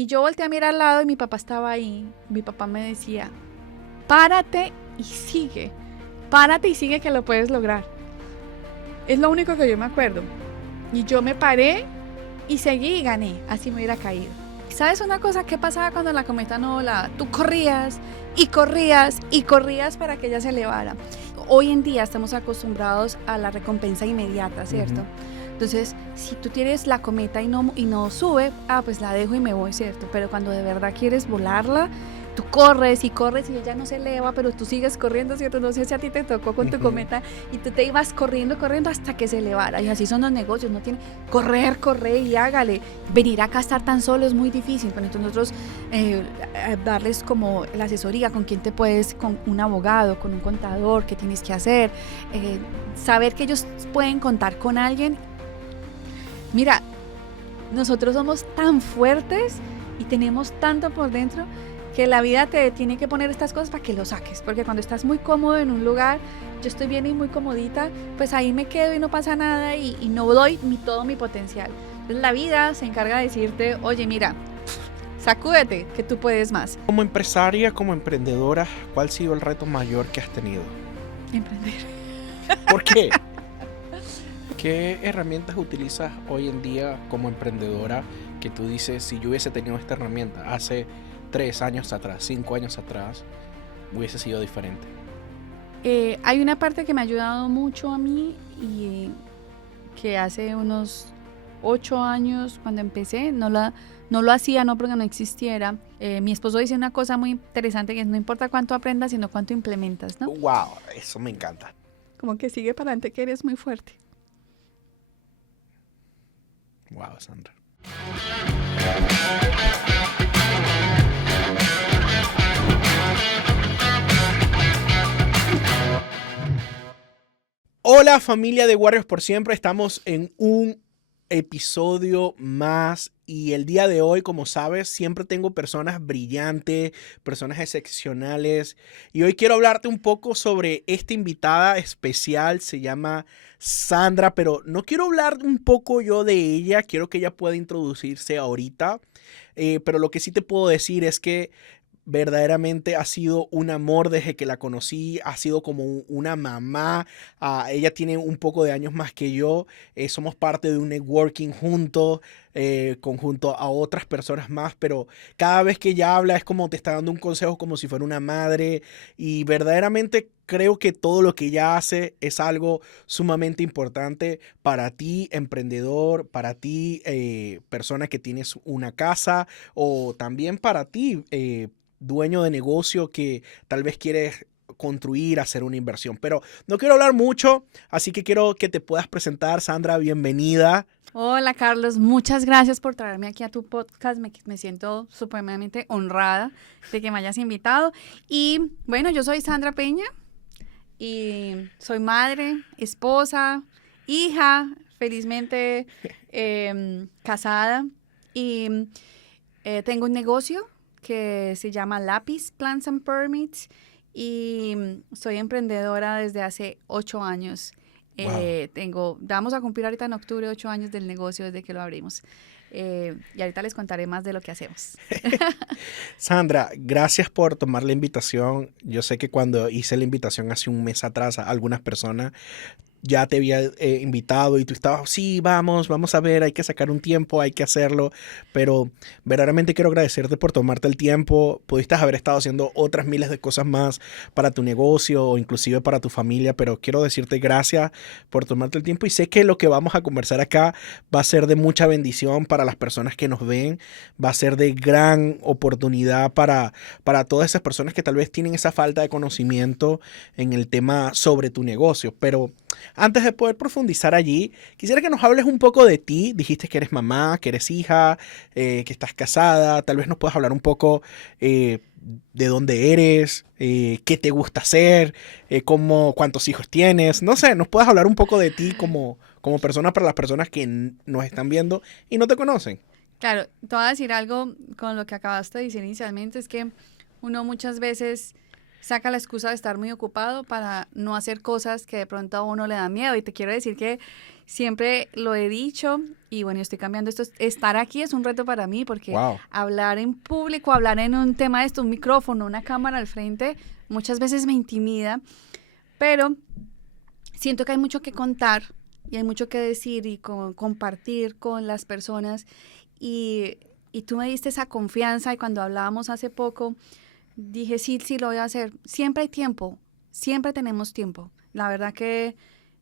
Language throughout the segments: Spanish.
Y yo volteé a mirar al lado y mi papá estaba ahí. Mi papá me decía, párate y sigue. Párate y sigue que lo puedes lograr. Es lo único que yo me acuerdo. Y yo me paré y seguí y gané. Así me hubiera caído. ¿Sabes una cosa? ¿Qué pasaba cuando la cometa no volaba? Tú corrías y corrías y corrías para que ella se elevara. Hoy en día estamos acostumbrados a la recompensa inmediata, ¿cierto? Entonces, si tú tienes la cometa y no sube, pues la dejo y me voy, ¿cierto? Pero cuando de verdad quieres volarla, tú corres y corres y ella no se eleva, pero tú sigues corriendo, ¿cierto? No sé si a ti te tocó con tu cometa y tú te ibas corriendo hasta que se elevara. Y así son los negocios, no tiene correr y hágale. Venir acá a estar tan solo es muy difícil. Pero entonces nosotros darles como la asesoría, con quién te puedes, con un abogado, con un contador, qué tienes que hacer, saber que ellos pueden contar con alguien. Mira, nosotros somos tan fuertes y tenemos tanto por dentro que la vida te tiene que poner estas cosas para que lo saques, porque cuando estás muy cómodo en un lugar, yo estoy bien y muy comodita, pues ahí me quedo y no pasa nada y no doy todo mi potencial. Entonces la vida se encarga de decirte, oye, mira, sacúdete, que tú puedes más. Como empresaria, como emprendedora, ¿cuál ha sido el reto mayor que has tenido? Emprender. ¿Por qué? ¿Qué herramientas utilizas hoy en día como emprendedora que tú dices, si yo hubiese tenido esta herramienta hace 3 años atrás, 5 años atrás, hubiese sido diferente? Hay una parte que me ha ayudado mucho a mí y que hace unos 8 años cuando empecé, no lo hacía, no porque no existiera. Mi esposo dice una cosa muy interesante que es no importa cuánto aprendas, sino cuánto implementas, ¿no? ¡Wow! Eso me encanta. Como que sigue para adelante, que eres muy fuerte. ¡Wow, Sandra! Hola familia de Warriors por Siempre, estamos en un episodio más y el día de hoy, como sabes, siempre tengo personas brillantes, personas excepcionales y hoy quiero hablarte un poco sobre esta invitada especial, se llama Sandra, pero no quiero hablar un poco yo de ella, quiero que ella pueda introducirse ahorita, pero lo que sí te puedo decir es que verdaderamente ha sido un amor desde que la conocí, ha sido como una mamá. Ella tiene un poco de años más que yo, somos parte de un networking juntos, conjunto a otras personas más, pero cada vez que ella habla es como te está dando un consejo como si fuera una madre y verdaderamente creo que todo lo que ella hace es algo sumamente importante para ti, emprendedor, para ti, persona que tienes una casa o también para ti, dueño de negocio que tal vez quieres construir, hacer una inversión. Pero no quiero hablar mucho, así que quiero que te puedas presentar. Sandra, bienvenida. Hola Carlos, muchas gracias por traerme aquí a tu podcast. Me siento supremamente honrada de que me hayas invitado. Y bueno, yo soy Sandra Peña y soy madre, esposa, hija, felizmente casada y tengo un negocio que se llama Lápiz Plans and Permits y soy emprendedora desde hace 8 años. Wow. Vamos a cumplir ahorita en octubre 8 años del negocio desde que lo abrimos. Y ahorita les contaré más de lo que hacemos. Sandra, gracias por tomar la invitación. Yo sé que cuando hice la invitación hace un mes atrás a algunas personas, ya te había invitado y tú estabas, sí, vamos a ver, hay que sacar un tiempo, hay que hacerlo, pero verdaderamente quiero agradecerte por tomarte el tiempo. Pudiste haber estado haciendo otras miles de cosas más para tu negocio o inclusive para tu familia, pero quiero decirte gracias por tomarte el tiempo y sé que lo que vamos a conversar acá va a ser de mucha bendición para las personas que nos ven, va a ser de gran oportunidad para todas esas personas que tal vez tienen esa falta de conocimiento en el tema sobre tu negocio, pero antes de poder profundizar allí, quisiera que nos hables un poco de ti. Dijiste que eres mamá, que eres hija, que estás casada. Tal vez nos puedas hablar un poco de dónde eres, qué te gusta hacer, cuántos hijos tienes. No sé, nos puedes hablar un poco de ti como persona para las personas que nos están viendo y no te conocen. Claro, te voy a decir algo con lo que acabaste de decir inicialmente, es que uno muchas veces saca la excusa de estar muy ocupado para no hacer cosas que de pronto a uno le da miedo. Y te quiero decir que siempre lo he dicho y bueno, estoy cambiando esto. Estar aquí es un reto para mí porque Wow. hablar en público, hablar en un tema de esto, un micrófono, una cámara al frente, muchas veces me intimida, pero siento que hay mucho que contar y hay mucho que decir y compartir con las personas y tú me diste esa confianza y cuando hablábamos hace poco dije sí, sí lo voy a hacer. Siempre hay tiempo, siempre tenemos tiempo. La verdad que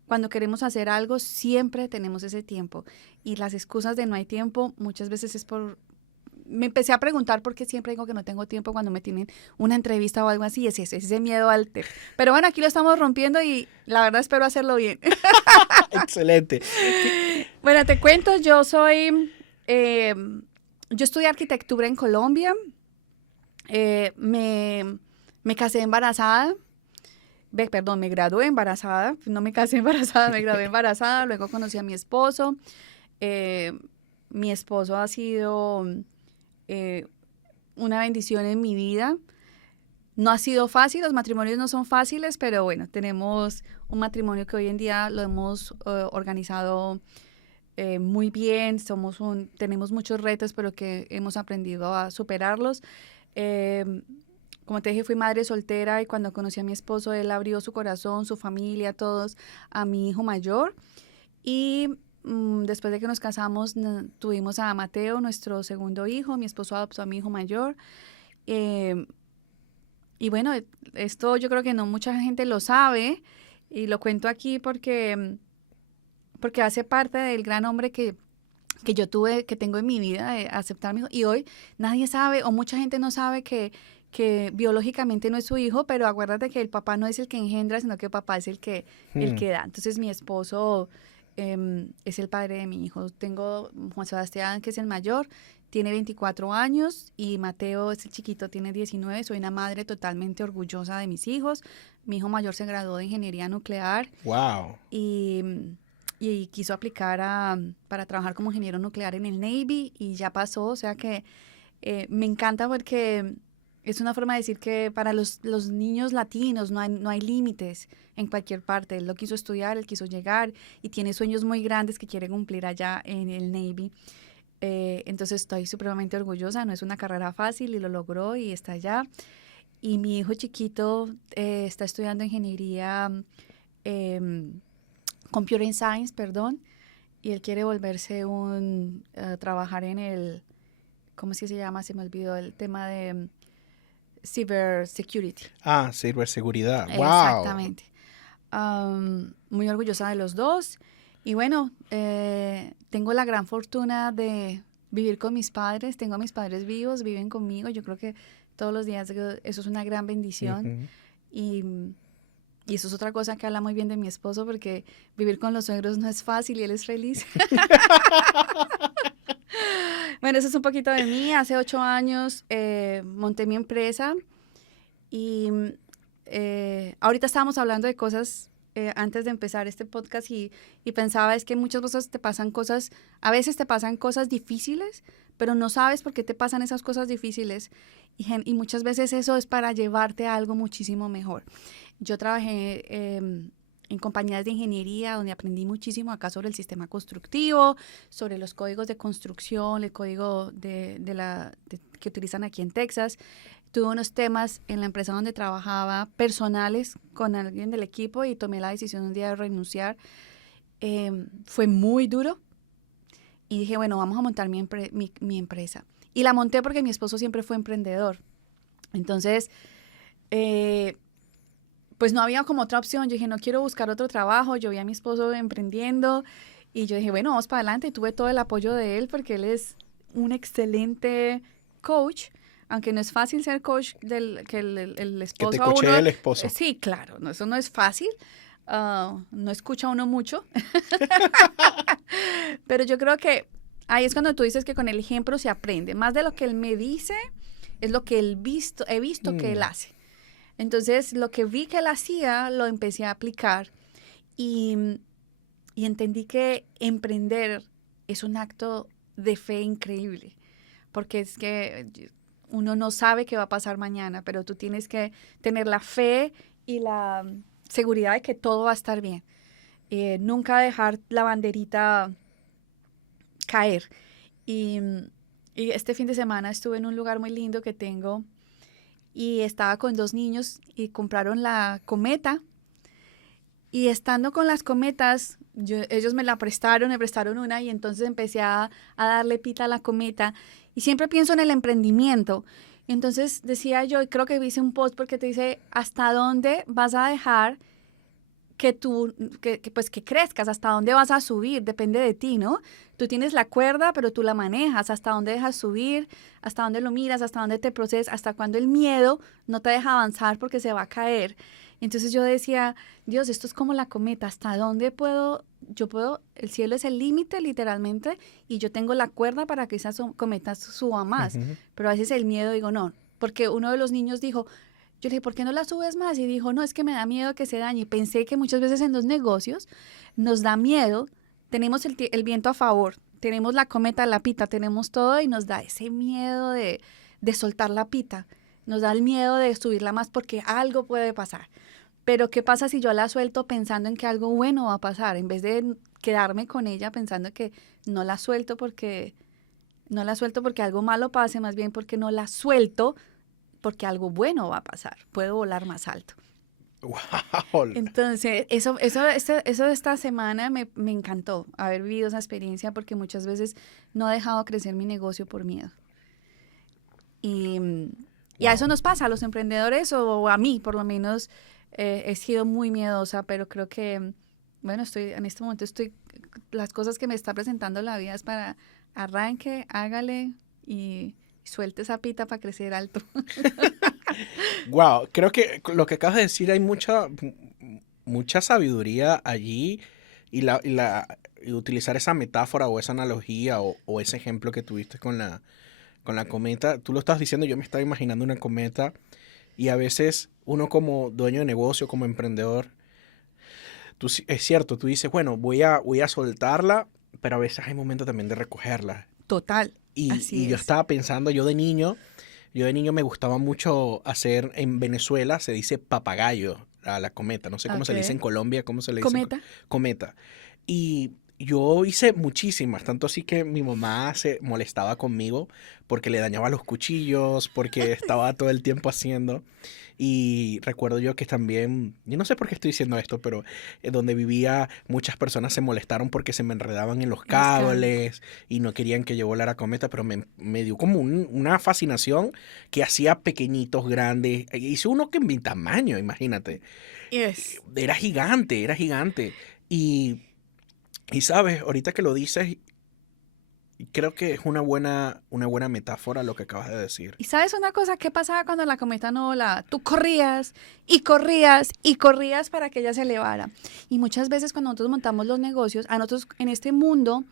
cuando queremos hacer algo siempre tenemos ese tiempo y las excusas de no hay tiempo muchas veces es por... Me empecé a preguntar por qué siempre digo que no tengo tiempo cuando me tienen una entrevista o algo así, es ese miedo al... Pero bueno, aquí lo estamos rompiendo y la verdad espero hacerlo bien. Excelente. Bueno, te cuento, yo estudié arquitectura en Colombia, me casé embarazada, perdón, me gradué embarazada, no me casé embarazada, me gradué embarazada, luego conocí a mi esposo, eh, mi esposo ha sido una bendición en mi vida. No ha sido fácil, los matrimonios no son fáciles, pero bueno, tenemos un matrimonio que hoy en día lo hemos organizado muy bien, tenemos muchos retos, pero que hemos aprendido a superarlos. Como te dije, fui madre soltera y cuando conocí a mi esposo, él abrió su corazón, su familia, todos, a mi hijo mayor. Y después de que nos casamos, tuvimos a Mateo, nuestro segundo hijo. Mi esposo adoptó a mi hijo mayor. Eh, y bueno, esto yo creo que no mucha gente lo sabe y lo cuento aquí porque hace parte del gran hombre que yo tuve, que tengo en mi vida, de aceptar a mi hijo. Y hoy nadie sabe o mucha gente no sabe que biológicamente no es su hijo, pero acuérdate que el papá no es el que engendra, sino que el papá es el que da. Entonces mi esposo es el padre de mi hijo. Tengo Juan Sebastián, que es el mayor, tiene 24 años y Mateo es el chiquito, tiene 19. Soy una madre totalmente orgullosa de mis hijos. Mi hijo mayor se graduó de ingeniería nuclear Wow. y quiso aplicar para trabajar como ingeniero nuclear en el Navy y ya pasó. O sea que me encanta porque es una forma de decir que para los niños latinos no hay límites en cualquier parte. Él lo quiso estudiar, él quiso llegar y tiene sueños muy grandes que quiere cumplir allá en el Navy. Entonces estoy supremamente orgullosa, no es una carrera fácil y lo logró y está allá. Y mi hijo chiquito está estudiando ingeniería, computer science, perdón, y él quiere volverse trabajar en ¿cómo es que se llama? Se me olvidó el tema de cyber security. Ah, ciberseguridad. Wow. Exactamente. Muy orgullosa de los dos. Y bueno, tengo la gran fortuna de vivir con mis padres. Tengo a mis padres vivos, viven conmigo. Yo creo que todos los días eso es una gran bendición. Y eso es otra cosa que habla muy bien de mi esposo, porque vivir con los suegros no es fácil y él es feliz. Bueno, eso es un poquito de mí. Hace 8 años monté mi empresa y ahorita estábamos hablando de cosas antes de empezar este podcast y pensaba es que muchas veces a veces te pasan cosas difíciles, pero no sabes por qué te pasan esas cosas difíciles y muchas veces eso es para llevarte a algo muchísimo mejor. Yo trabajé en compañías de ingeniería donde aprendí muchísimo acá sobre el sistema constructivo, sobre los códigos de construcción, el código que utilizan aquí en Texas. Tuve unos temas en la empresa donde trabajaba personales con alguien del equipo y tomé la decisión un día de renunciar. Fue muy duro y dije, bueno, vamos a montar mi empresa. Y la monté porque mi esposo siempre fue emprendedor. Entonces, pues no había como otra opción. Yo dije, no quiero buscar otro trabajo. Yo vi a mi esposo emprendiendo y yo dije, bueno, vamos para adelante. Y tuve todo el apoyo de él porque él es un excelente coach. Aunque no es fácil ser coach que el esposo Que te a uno. coachee el esposo. Sí, claro, no, eso no es fácil. No escucha uno mucho. Pero yo creo que ahí es cuando tú dices que con el ejemplo se aprende. Más de lo que él me dice, es lo que he visto que él hace. Entonces, lo que vi que él hacía, lo empecé a aplicar y entendí que emprender es un acto de fe increíble. Porque es que uno no sabe qué va a pasar mañana, pero tú tienes que tener la fe y la seguridad de que todo va a estar bien. Nunca dejar la banderita caer. Y, y este fin de semana estuve en un lugar muy lindo que tengo y estaba con 2 niños y compraron la cometa. Y estando con las cometas, ellos me prestaron una y entonces empecé a darle pita a la cometa. Y siempre pienso en el emprendimiento. Entonces decía yo, y creo que hice un post porque te dice, ¿hasta dónde vas a dejar que tú, pues que crezcas? ¿Hasta dónde vas a subir? Depende de ti, ¿no? Tú tienes la cuerda, pero tú la manejas. ¿Hasta dónde dejas subir? ¿Hasta dónde lo miras? ¿Hasta dónde te procesas? ¿Hasta cuándo el miedo no te deja avanzar porque se va a caer? Entonces yo decía, Dios, esto es como la cometa, ¿hasta dónde el cielo es el límite literalmente y yo tengo la cuerda para que esa cometa suba más? Ujú. Pero a veces el miedo, digo, no, porque uno de los niños dijo, yo le dije, ¿por qué no la subes más? Y dijo, no, es que me da miedo que se dañe. Y pensé que muchas veces en los negocios nos da miedo, tenemos el viento a favor, tenemos la cometa, la pita, tenemos todo y nos da ese miedo de soltar la pita. Nos da el miedo de subirla más porque algo puede pasar. Pero ¿qué pasa si yo la suelto pensando en que algo bueno va a pasar? En vez de quedarme con ella pensando que no la suelto porque algo malo pase, más bien porque no la suelto porque algo bueno va a pasar. Puedo volar más alto. Wow. Entonces, eso de esta semana me encantó haber vivido esa experiencia porque muchas veces no he dejado crecer mi negocio por miedo. Y, y a eso Wow. nos pasa, a los emprendedores o a mí, por lo menos, he sido muy miedosa, pero creo que, bueno, en este momento las cosas que me está presentando la vida es para arranque, hágale y suelte esa pita para crecer alto. Wow, creo que lo que acabas de decir hay mucha sabiduría allí y utilizar esa metáfora o esa analogía o ese ejemplo que tuviste con la cometa. Tú lo estás diciendo, yo me estaba imaginando una cometa y a veces uno como dueño de negocio, como emprendedor, es cierto, tú dices, bueno, voy a soltarla, pero a veces hay momentos también de recogerla. Total, Y así yo es. estaba pensando, yo de niño me gustaba mucho hacer, en Venezuela se dice papagayo a la cometa, no sé cómo se le dice en Ok. Colombia, cómo se le dice Cometa. cometa. Y yo hice muchísimas, tanto así que mi mamá se molestaba conmigo porque le dañaba los cuchillos, porque estaba todo el tiempo haciendo. Y recuerdo yo que también, yo no sé por qué estoy diciendo esto, pero donde vivía muchas personas se molestaron porque se me enredaban en los En los cables. cables y no querían que yo volara cometa, pero me dio como una fascinación que hacía pequeñitos, grandes. Hice uno que en mi tamaño, imagínate. Yes. Era gigante, era gigante. Y, y sabes, ahorita que lo dices, creo que es una buena metáfora lo que acabas de decir. ¿Y sabes una cosa? ¿Qué pasaba cuando la cometa no volaba? Tú corrías y corrías y corrías para que ella se elevara. Y muchas veces cuando nosotros montamos los negocios, a nosotros en este mundo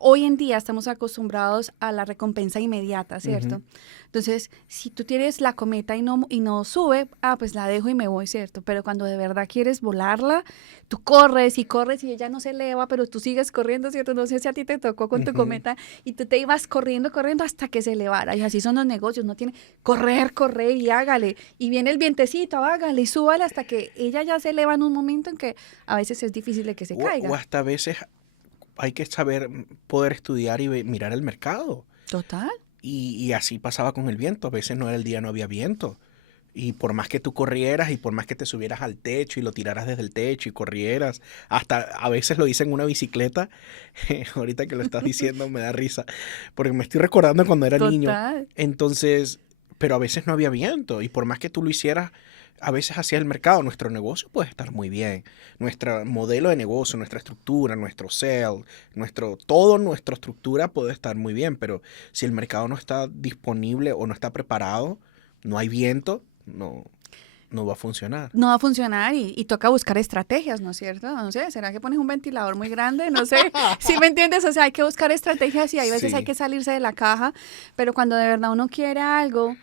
hoy en día estamos acostumbrados a la recompensa inmediata, Ujú. ¿cierto? Entonces, si tú tienes la cometa y no sube, pues la dejo y me voy, ¿cierto? Pero cuando de verdad quieres volarla, tú corres y ella no se eleva, pero tú sigues corriendo, ¿cierto? No sé si a ti te tocó con tu Ujú. cometa y tú te ibas corriendo, corriendo hasta que se elevara. Y así son los negocios, no tiene correr y hágale. Y viene el vientecito, hágale y súbale hasta que ella ya se eleva en un momento en que a veces es difícil de que se O caiga. hasta a veces hay que saber poder estudiar y mirar el mercado. Total. Y así pasaba con el viento. A veces no era el día, no había viento. Y por más que tú corrieras y por más que te subieras al techo y lo tiraras desde el techo y corrieras, hasta a veces lo hice en una bicicleta. Ahorita que lo estás diciendo me da risa, porque me estoy recordando cuando era niño. Total. Entonces, pero a veces no había viento y por más que tú lo hicieras, a veces hacia el mercado, nuestro negocio puede estar muy bien. Nuestro modelo de negocio, nuestra estructura, nuestro sell, toda nuestra estructura puede estar muy bien, pero si el mercado no está disponible o no está preparado, no hay viento, no va a funcionar. No va a funcionar y toca buscar estrategias, ¿no es cierto? No sé, ¿será que pones un ventilador muy grande? No sé, ¿sí me entiendes? O sea, hay que buscar estrategias y hay veces hay Sí. que salirse de la caja, pero cuando de verdad uno quiere algo,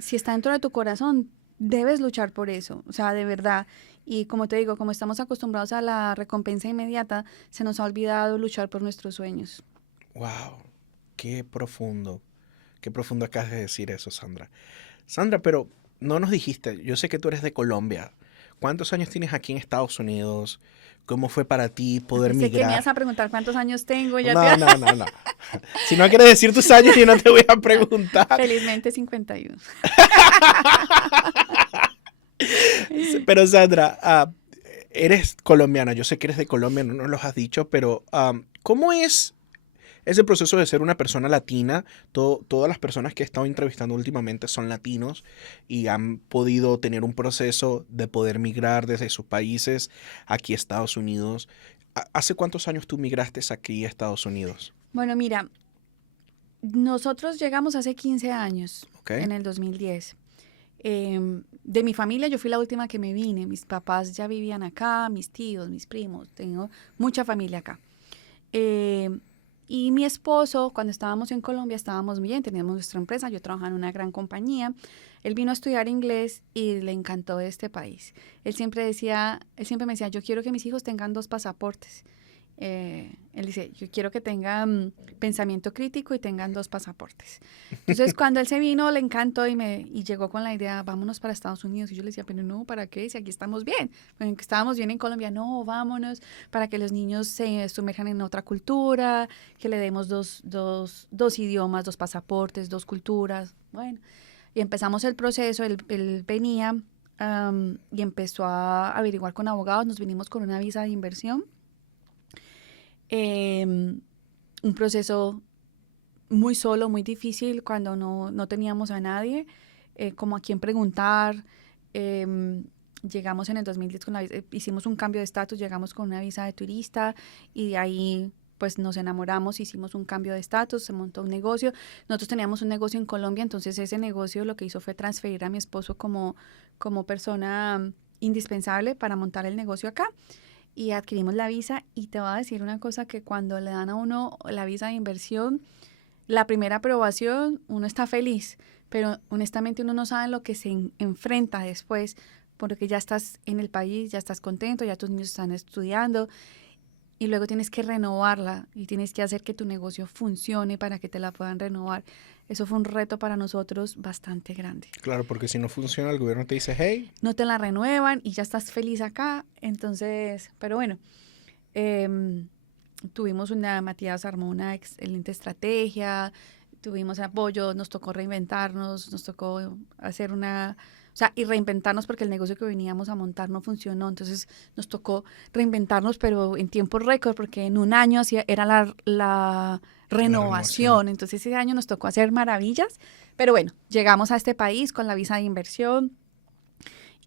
si está dentro de tu corazón, debes luchar por eso, o sea, de verdad. Y como te digo, como estamos acostumbrados a la recompensa inmediata, se nos ha olvidado luchar por nuestros sueños. Wow, qué profundo, Qué profundo acabas de decir eso, Sandra. Sandra, pero no nos dijiste, yo sé que tú eres de Colombia. ¿Cuántos años tienes aquí en Estados Unidos? ¿Cómo fue para ti poder Pensé que me ibas migrar? a preguntar cuántos años tengo. Ya te... No, no, no, no. Si no quieres decir tus años, yo no te voy a preguntar. Felizmente 51. Pero Sandra, eres colombiana. Yo sé que eres de Colombia, no nos lo has dicho, pero ¿cómo es ese proceso de ser una persona latina? Todas las personas que he estado entrevistando últimamente son latinos y han podido tener un proceso de poder migrar desde sus países aquí a Estados Unidos. ¿Hace cuántos años tú migraste aquí a Estados Unidos? Bueno, mira, nosotros llegamos hace 15 años, ¿Ok? en el 2010. De mi familia yo fui la última que me vine. Mis papás ya vivían acá, mis tíos, mis primos, tengo mucha familia acá. Eh, y mi esposo, cuando estábamos en Colombia, estábamos bien, teníamos nuestra empresa, yo trabajaba en una gran compañía. Él vino a estudiar inglés y le encantó este país. Él siempre me decía, yo quiero que mis hijos tengan 2 pasaportes. Él dice, yo quiero que tengan pensamiento crítico y tengan 2 pasaportes. Entonces, cuando él se vino, le encantó y llegó con la idea, vámonos para Estados Unidos. Y yo le decía, pero no, ¿para qué? Si aquí estamos bien. Bueno, que estábamos bien en Colombia, no, vámonos para que los niños se sumerjan en otra cultura, que le demos dos idiomas, 2 pasaportes, 2 culturas. Bueno, y empezamos el proceso, él venía y empezó a averiguar con abogados, nos vinimos con una visa de inversión. Un proceso muy solo, muy difícil cuando no teníamos a nadie, como a quién preguntar. Llegamos en el 2010 hicimos un cambio de estatus, llegamos con una visa de turista y de ahí pues nos enamoramos, hicimos un cambio de estatus, se montó un negocio. Nosotros teníamos un negocio en Colombia, entonces ese negocio lo que hizo fue transferir a mi esposo como persona indispensable para montar el negocio acá. Y adquirimos la visa y te voy a decir una cosa, que cuando le dan a uno la visa de inversión, la primera aprobación, uno está feliz, pero honestamente uno no sabe lo que se enfrenta después, porque ya estás en el país, ya estás contento, ya tus niños están estudiando y luego tienes que renovarla y tienes que hacer que tu negocio funcione para que te la puedan renovar. Eso fue un reto para nosotros bastante grande. Claro, porque si no funciona, el gobierno te dice, hey. No te la renuevan y ya estás feliz acá. Entonces, pero bueno, Matías armó una excelente estrategia, tuvimos apoyo, nos tocó reinventarnos, nos tocó hacer y reinventarnos porque el negocio que veníamos a montar no funcionó, entonces nos tocó reinventarnos, pero en tiempo récord, porque en un año era la renovación, entonces ese año nos tocó hacer maravillas, pero bueno, llegamos a este país con la visa de inversión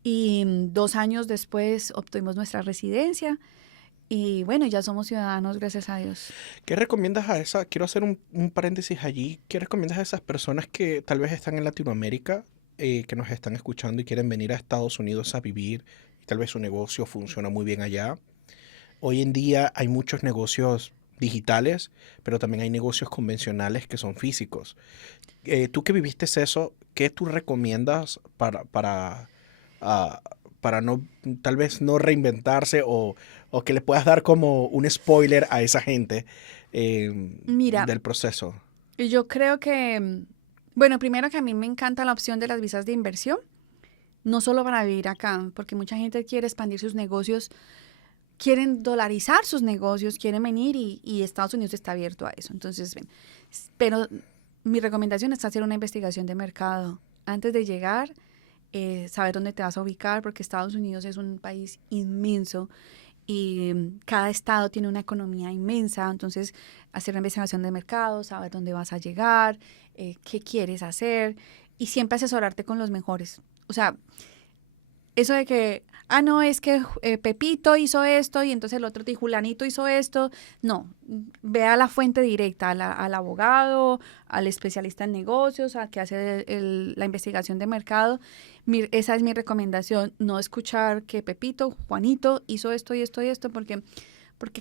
y 2 años después obtuvimos nuestra residencia. Y bueno, ya somos ciudadanos, gracias a Dios. ¿Qué recomiendas quiero hacer un paréntesis allí, qué recomiendas a esas personas que tal vez están en Latinoamérica, que nos están escuchando y quieren venir a Estados Unidos a vivir, y tal vez su negocio funciona muy bien allá? Hoy en día hay muchos negocios digitales, pero también hay negocios convencionales que son físicos. Tú que viviste eso, ¿qué tú recomiendas para no, tal vez no reinventarse o que le puedas dar como un spoiler a esa gente Mira, del proceso? yo creo que, bueno, primero que a mí me encanta la opción de las visas de inversión, no solo para vivir acá, porque mucha gente quiere expandir sus negocios, quieren dolarizar sus negocios, quieren venir y Estados Unidos está abierto a eso. Entonces, ven, pero mi recomendación es hacer una investigación de mercado antes de llegar, saber dónde te vas a ubicar, porque Estados Unidos es un país inmenso y cada estado tiene una economía inmensa, entonces hacer una investigación de mercado, saber dónde vas a llegar, qué quieres hacer y siempre asesorarte con los mejores. O sea, eso de que, no, es que Pepito hizo esto y entonces el otro Julanito hizo esto. No, ve a la fuente directa, al abogado, al especialista en negocios, al que hace la investigación de mercado. Esa es mi recomendación, no escuchar que Pepito, Juanito hizo esto y esto y esto, porque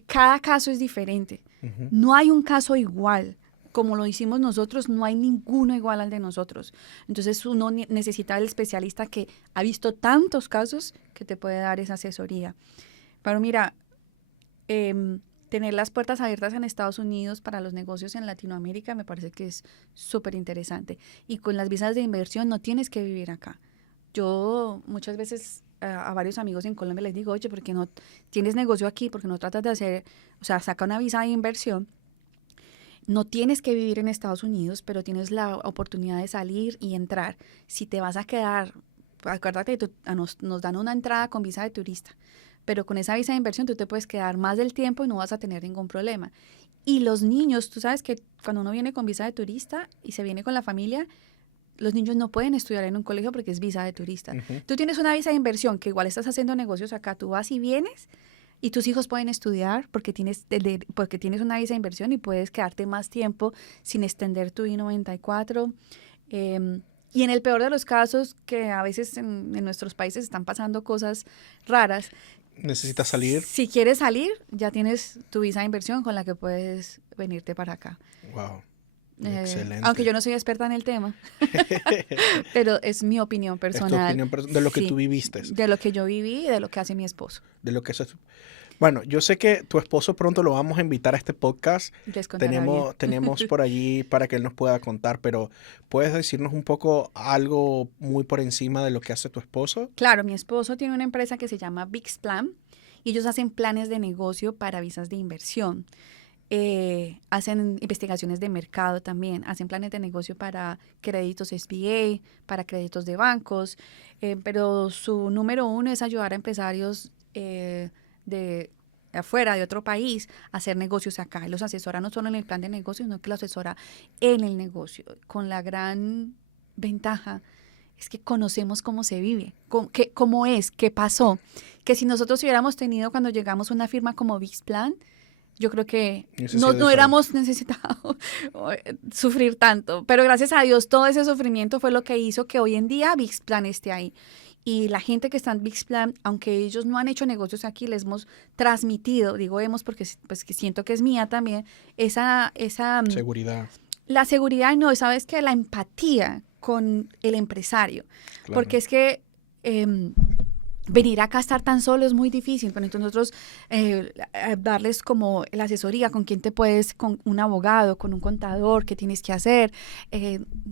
cada caso es diferente. Uh-huh. No hay un caso igual. Como lo hicimos nosotros, no hay ninguno igual al de nosotros. Entonces uno necesita el especialista que ha visto tantos casos que te puede dar esa asesoría. Pero mira, te tener las puertas abiertas en Estados Unidos para los negocios en Latinoamérica me parece que es súper interesante. Y con las visas de inversión no tienes que vivir acá. Yo muchas veces a varios amigos en Colombia les digo, oye, ¿por qué no tienes negocio aquí? ¿Por qué no tratas de hacer, o sea, saca una visa de inversión? No tienes que vivir en Estados Unidos, pero tienes la oportunidad de salir y entrar. Si te vas a quedar, acuérdate, nos dan una entrada con visa de turista, pero con esa visa de inversión tú te puedes quedar más del tiempo y no vas a tener ningún problema. Y los niños, tú sabes que cuando uno viene con visa de turista y se viene con la familia, los niños no pueden estudiar en un colegio porque es visa de turista. Ujú. Tú tienes una visa de inversión que igual estás haciendo negocios acá, tú vas y vienes y tus hijos pueden estudiar porque porque tienes una visa de inversión y puedes quedarte más tiempo sin extender tu I-94. Y en el peor de los casos, que a veces en nuestros países están pasando cosas raras, ¿Necesitas salir? si quieres salir, ya tienes tu visa de inversión con la que puedes venirte para acá. Wow. Excelente. Aunque yo no soy experta en el tema, pero es mi opinión Es tu personal. opinión de lo que Sí, tú viviste. de lo que yo viví y de lo que hace mi esposo. De lo que eso es. Bueno, yo sé que tu esposo pronto lo vamos a invitar a este podcast. Les contará bien. Tenemos por allí para que él nos pueda contar, pero ¿puedes decirnos un poco algo muy por encima de lo que hace tu esposo? Claro, mi esposo tiene una empresa que se llama Bixplan y ellos hacen planes de negocio para visas de inversión. Hacen investigaciones de mercado también, hacen planes de negocio para créditos SBA, para créditos de bancos, pero su número uno es ayudar a empresarios de afuera, de otro país, a hacer negocios acá. Él los asesora no solo en el plan de negocio, sino que los asesora en el negocio, con la gran ventaja es que conocemos cómo se vive, cómo es, qué pasó, que si nosotros hubiéramos tenido cuando llegamos una firma como Bixplan, yo creo que no hubiéramos necesitado sufrir tanto. Pero gracias a Dios, todo ese sufrimiento fue lo que hizo que hoy en día Bixplan esté ahí. Y la gente que está en Bixplan, aunque ellos no han hecho negocios aquí, les hemos transmitido, digo hemos porque pues, que siento que es mía también, esa seguridad. La seguridad, no, ¿sabes qué? La empatía con el empresario. Claro. Porque es que venir acá a estar tan solo es muy difícil, pero entonces nosotros darles como la asesoría, con quién te puedes, con un abogado, con un contador, qué tienes que hacer,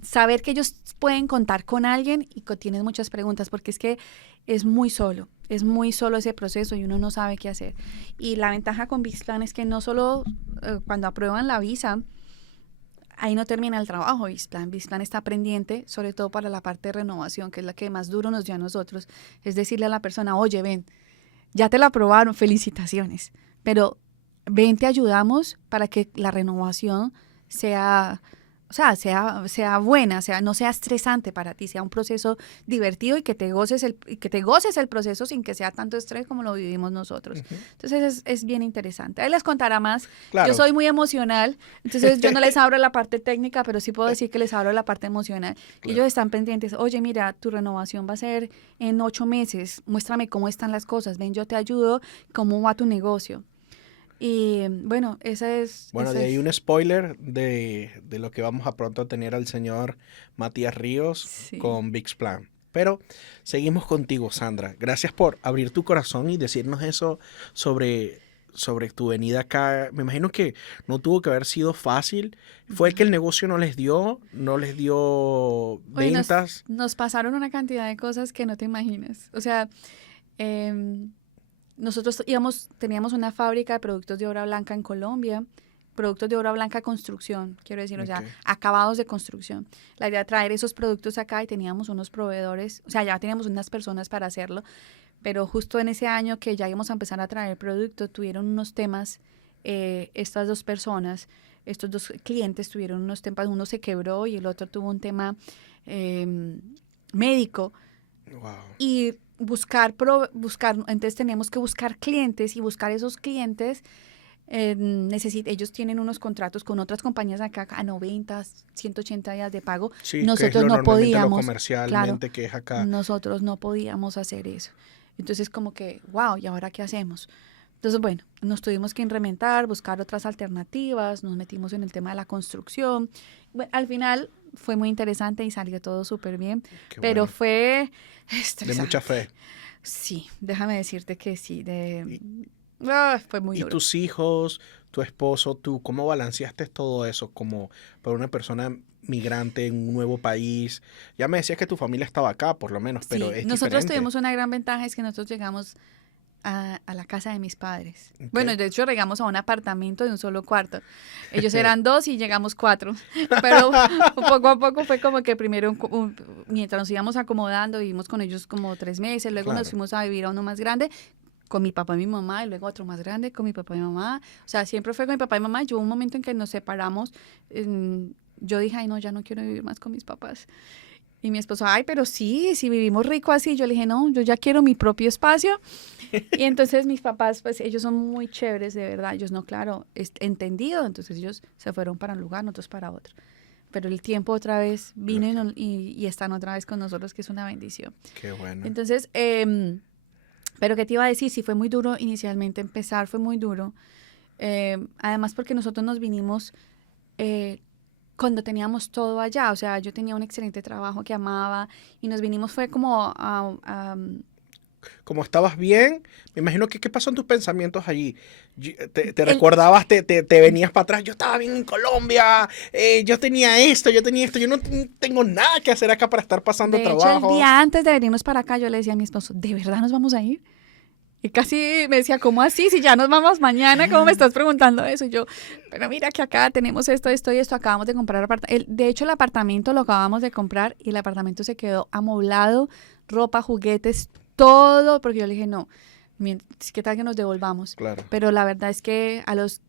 saber que ellos pueden contar con alguien y que tienes muchas preguntas, porque es que es muy solo ese proceso y uno no sabe qué hacer. Y la ventaja con Bixplan es que no solo cuando aprueban la visa, ahí no termina el trabajo. Bixplan está pendiente, sobre todo para la parte de renovación, que es la que más duro nos dio a nosotros. Es decirle a la persona, oye, ven, ya te la aprobaron, felicitaciones, pero ven, te ayudamos para que la renovación sea buena, no sea estresante para ti, sea un proceso divertido y que te goces el proceso sin que sea tanto estrés como lo vivimos nosotros. Ujú. Entonces es bien interesante. Él les contará más. Claro. Yo soy muy emocional, entonces yo no les abro la parte técnica, pero sí puedo decir que les abro la parte emocional. Claro. Ellos están pendientes. Oye, mira, tu renovación va a ser en 8 meses. Muéstrame cómo están las cosas. Ven, yo te ayudo. ¿Cómo va tu negocio? Y bueno, Bueno, de ahí un spoiler de lo que vamos a pronto a tener al señor Matías Ríos Sí. con Bixplan. Pero seguimos contigo, Sandra. Gracias por abrir tu corazón y decirnos eso sobre tu venida acá. Me imagino que no tuvo que haber sido fácil. ¿Fue que el negocio no les dio Oye, ventas? nos pasaron una cantidad de cosas que no te imaginas. O sea, nosotros teníamos una fábrica de productos de obra blanca en Colombia, productos de obra blanca construcción, quiero decir, o sea, Ok. acabados de construcción. La idea era traer esos productos acá y teníamos unos proveedores, o sea, ya teníamos unas personas para hacerlo, pero justo en ese año que ya íbamos a empezar a traer producto, tuvieron unos temas, estas dos personas, estos dos clientes tuvieron unos temas, uno se quebró y el otro tuvo un tema médico. Wow. Y buscar, entonces tenemos que buscar clientes y buscar esos clientes. Ellos tienen unos contratos con otras compañías acá a 90, 180 días de pago. Sí, Nosotros que es lo no normalmente podíamos, lo comercialmente que es acá. nosotros no podíamos hacer eso. Entonces como que, wow, ¿y ahora qué hacemos? Entonces, bueno, nos tuvimos que incrementar, buscar otras alternativas, nos metimos en el tema de la construcción. Bueno, al final fue muy interesante y salió todo súper bien, Qué pero bueno. fue De estresante. mucha fe. Sí, déjame decirte que sí, Fue muy ¿Y duro. tus hijos, tu esposo, tú, cómo balanceaste todo eso como para una persona migrante en un nuevo país? Ya me decías que tu familia estaba acá, por lo menos, pero Sí, es nosotros diferente. tuvimos una gran ventaja, es que nosotros llegamos a la casa de mis padres. Bueno, ¿Ok? de hecho llegamos a un apartamento de un solo cuarto. Ellos eran 2 y llegamos 4. Pero poco a poco fue como que primero, mientras nos íbamos acomodando, vivimos con ellos como 3 meses, luego nos Claro. fuimos a vivir a uno más grande con mi papá y mi mamá, y luego otro más grande con mi papá y mi mamá. O sea, siempre fue con mi papá y mamá. Yo hubo un momento en que nos separamos. Yo dije, ay, no, ya no quiero vivir más con mis papás. Y mi esposo, ay, pero sí, si vivimos rico así. Yo le dije, no, yo ya quiero mi propio espacio. Y entonces mis papás, pues ellos son muy chéveres, de verdad. Ellos no, claro, entendido. Entonces ellos se fueron para un lugar, nosotros para otro. Pero el tiempo otra vez vino y están otra vez con nosotros, que es una bendición. Qué bueno. Entonces, pero qué te iba a decir, sí fue muy duro inicialmente empezar, fue muy duro. Además porque nosotros nos vinimos eh, cuando teníamos todo allá, o sea, yo tenía un excelente trabajo que amaba y nos vinimos fue como Como estabas bien, me imagino que qué pasó en tus pensamientos allí. Te el, recordabas, te venías para atrás, yo estaba bien en Colombia, yo tenía esto, yo no tengo nada que hacer acá para estar pasando de hecho, el trabajo. día antes de venirnos para acá, yo le decía a mi esposo, ¿de verdad nos vamos a ir? Y casi me decía, ¿cómo así? Si ya nos vamos mañana, ¿cómo me estás preguntando eso? Y yo, pero mira que acá tenemos esto, esto y esto, acabamos de comprar de hecho, el apartamento lo acabamos de comprar y el apartamento se quedó amoblado, ropa, juguetes, todo, porque yo le dije, no, ¿qué tal que nos devolvamos? Claro. Pero la verdad es que a los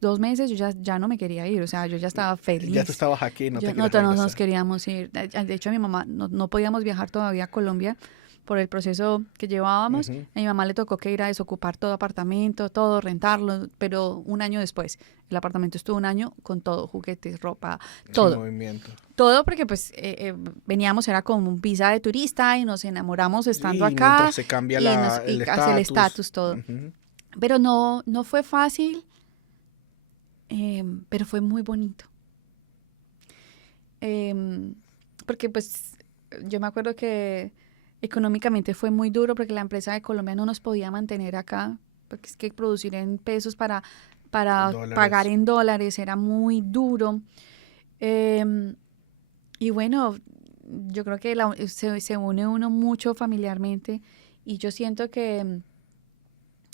2 meses yo ya no me quería ir, o sea, yo ya estaba Ya tú feliz. estabas aquí, no te quieres Nosotros no nos regresar. queríamos ir. De hecho, mi mamá no podíamos viajar todavía a Colombia por el proceso que llevábamos. Ujú. A mi mamá le tocó que ir a desocupar todo apartamento, todo, rentarlo, pero un año después. El apartamento estuvo un año con todo, juguetes, ropa, Sin todo. movimiento. Todo porque pues veníamos, era como un visa de turista y nos enamoramos estando Sí, mientras acá se cambia y el hace el estatus. estatus, todo. Ujú. Pero no fue fácil, pero fue muy bonito. Em, Porque pues yo me acuerdo que económicamente fue muy duro porque la empresa de Colombia no nos podía mantener acá, porque es que producir en pesos para pagar Dólares. en dólares era muy duro. Em, y bueno, yo creo que se une uno mucho familiarmente y yo siento que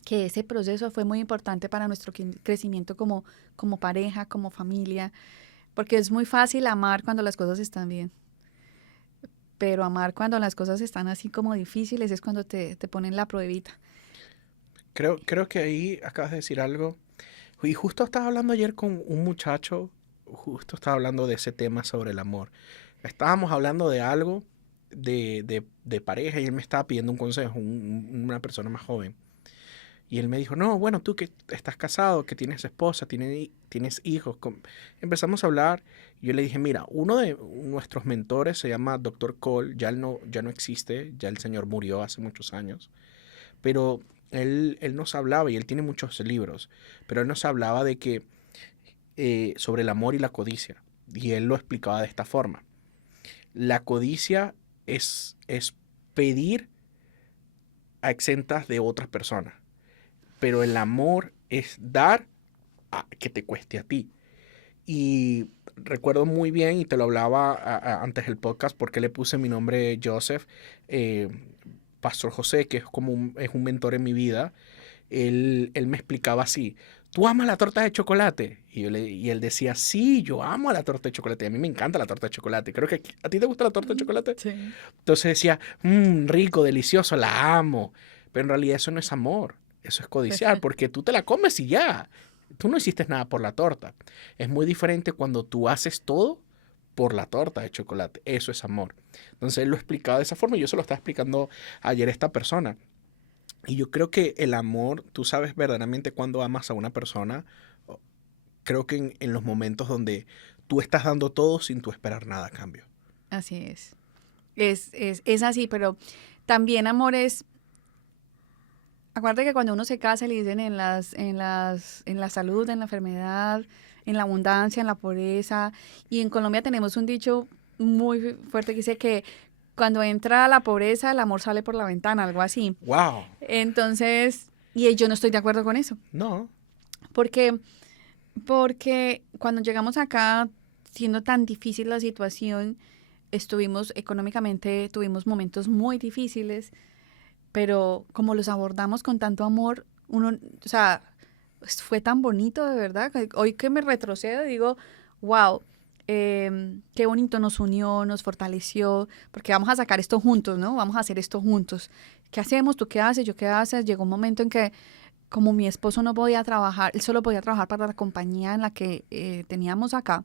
ese proceso fue muy importante para nuestro crecimiento como pareja, como familia, porque es muy fácil amar cuando las cosas están bien. Pero amar cuando las cosas están así como difíciles es cuando te ponen la pruebita. Creo que ahí acabas de decir algo. Y justo estaba hablando ayer con un muchacho, justo estaba hablando de ese tema sobre el amor. Estábamos hablando de algo de pareja y él me estaba pidiendo un consejo, una persona más joven. Y él me dijo, no, bueno, tú que estás casado, que tienes esposa, tienes hijos. Empezamos a hablar y yo le dije, mira, uno de nuestros mentores se llama Dr. Cole, ya no existe, ya el señor murió hace muchos años, pero él nos hablaba, y él tiene muchos libros, pero él nos hablaba de que sobre el amor y la codicia. Y él lo explicaba de esta forma. La codicia es pedir a exentas de otras personas, pero el amor es dar a que te cueste a ti. Y recuerdo muy bien, y te lo hablaba antes del podcast, porque le puse mi nombre Joseph, eh, Pastor José, que es un mentor en mi vida. Él me explicaba así, ¿tú amas la torta de chocolate? Y él decía, sí, yo amo la torta de chocolate. Y a mí me encanta la torta de chocolate. Creo que a ti te gusta la torta de chocolate. Sí. Entonces decía, rico, delicioso, la amo. Pero en realidad eso no es amor, eso es codiciar, porque tú te la comes y ya. Tú no hiciste nada por la torta. Es muy diferente cuando tú haces todo por la torta de chocolate. Eso es amor. Entonces él lo explicaba de esa forma y yo se lo estaba explicando ayer a esta persona. Y yo creo que el amor, tú sabes verdaderamente cuando amas a una persona, creo que en los momentos donde tú estás dando todo sin tú esperar nada a cambio. Así es. Es así, pero también amor es. Acuérdate que cuando uno se casa le dicen en la salud, en la enfermedad, en la abundancia, en la pobreza. Y en Colombia tenemos un dicho muy fuerte que dice que cuando entra la pobreza, el amor sale por la ventana, algo así. ¡Wow! Entonces, Y yo no estoy de acuerdo con eso. No. Porque, porque cuando llegamos acá, siendo tan difícil la situación, económicamente, tuvimos momentos muy difíciles, pero como los abordamos con tanto amor, o sea, fue tan bonito de verdad. Hoy que me retrocedo digo, wow, qué bonito nos unió, nos fortaleció, porque vamos a sacar esto juntos, ¿no? Vamos a hacer esto juntos. ¿Qué hacemos? ¿Tú qué haces? ¿Yo qué haces? Llegó un momento en que como mi esposo no podía trabajar, él solo podía trabajar para la compañía en la que teníamos acá,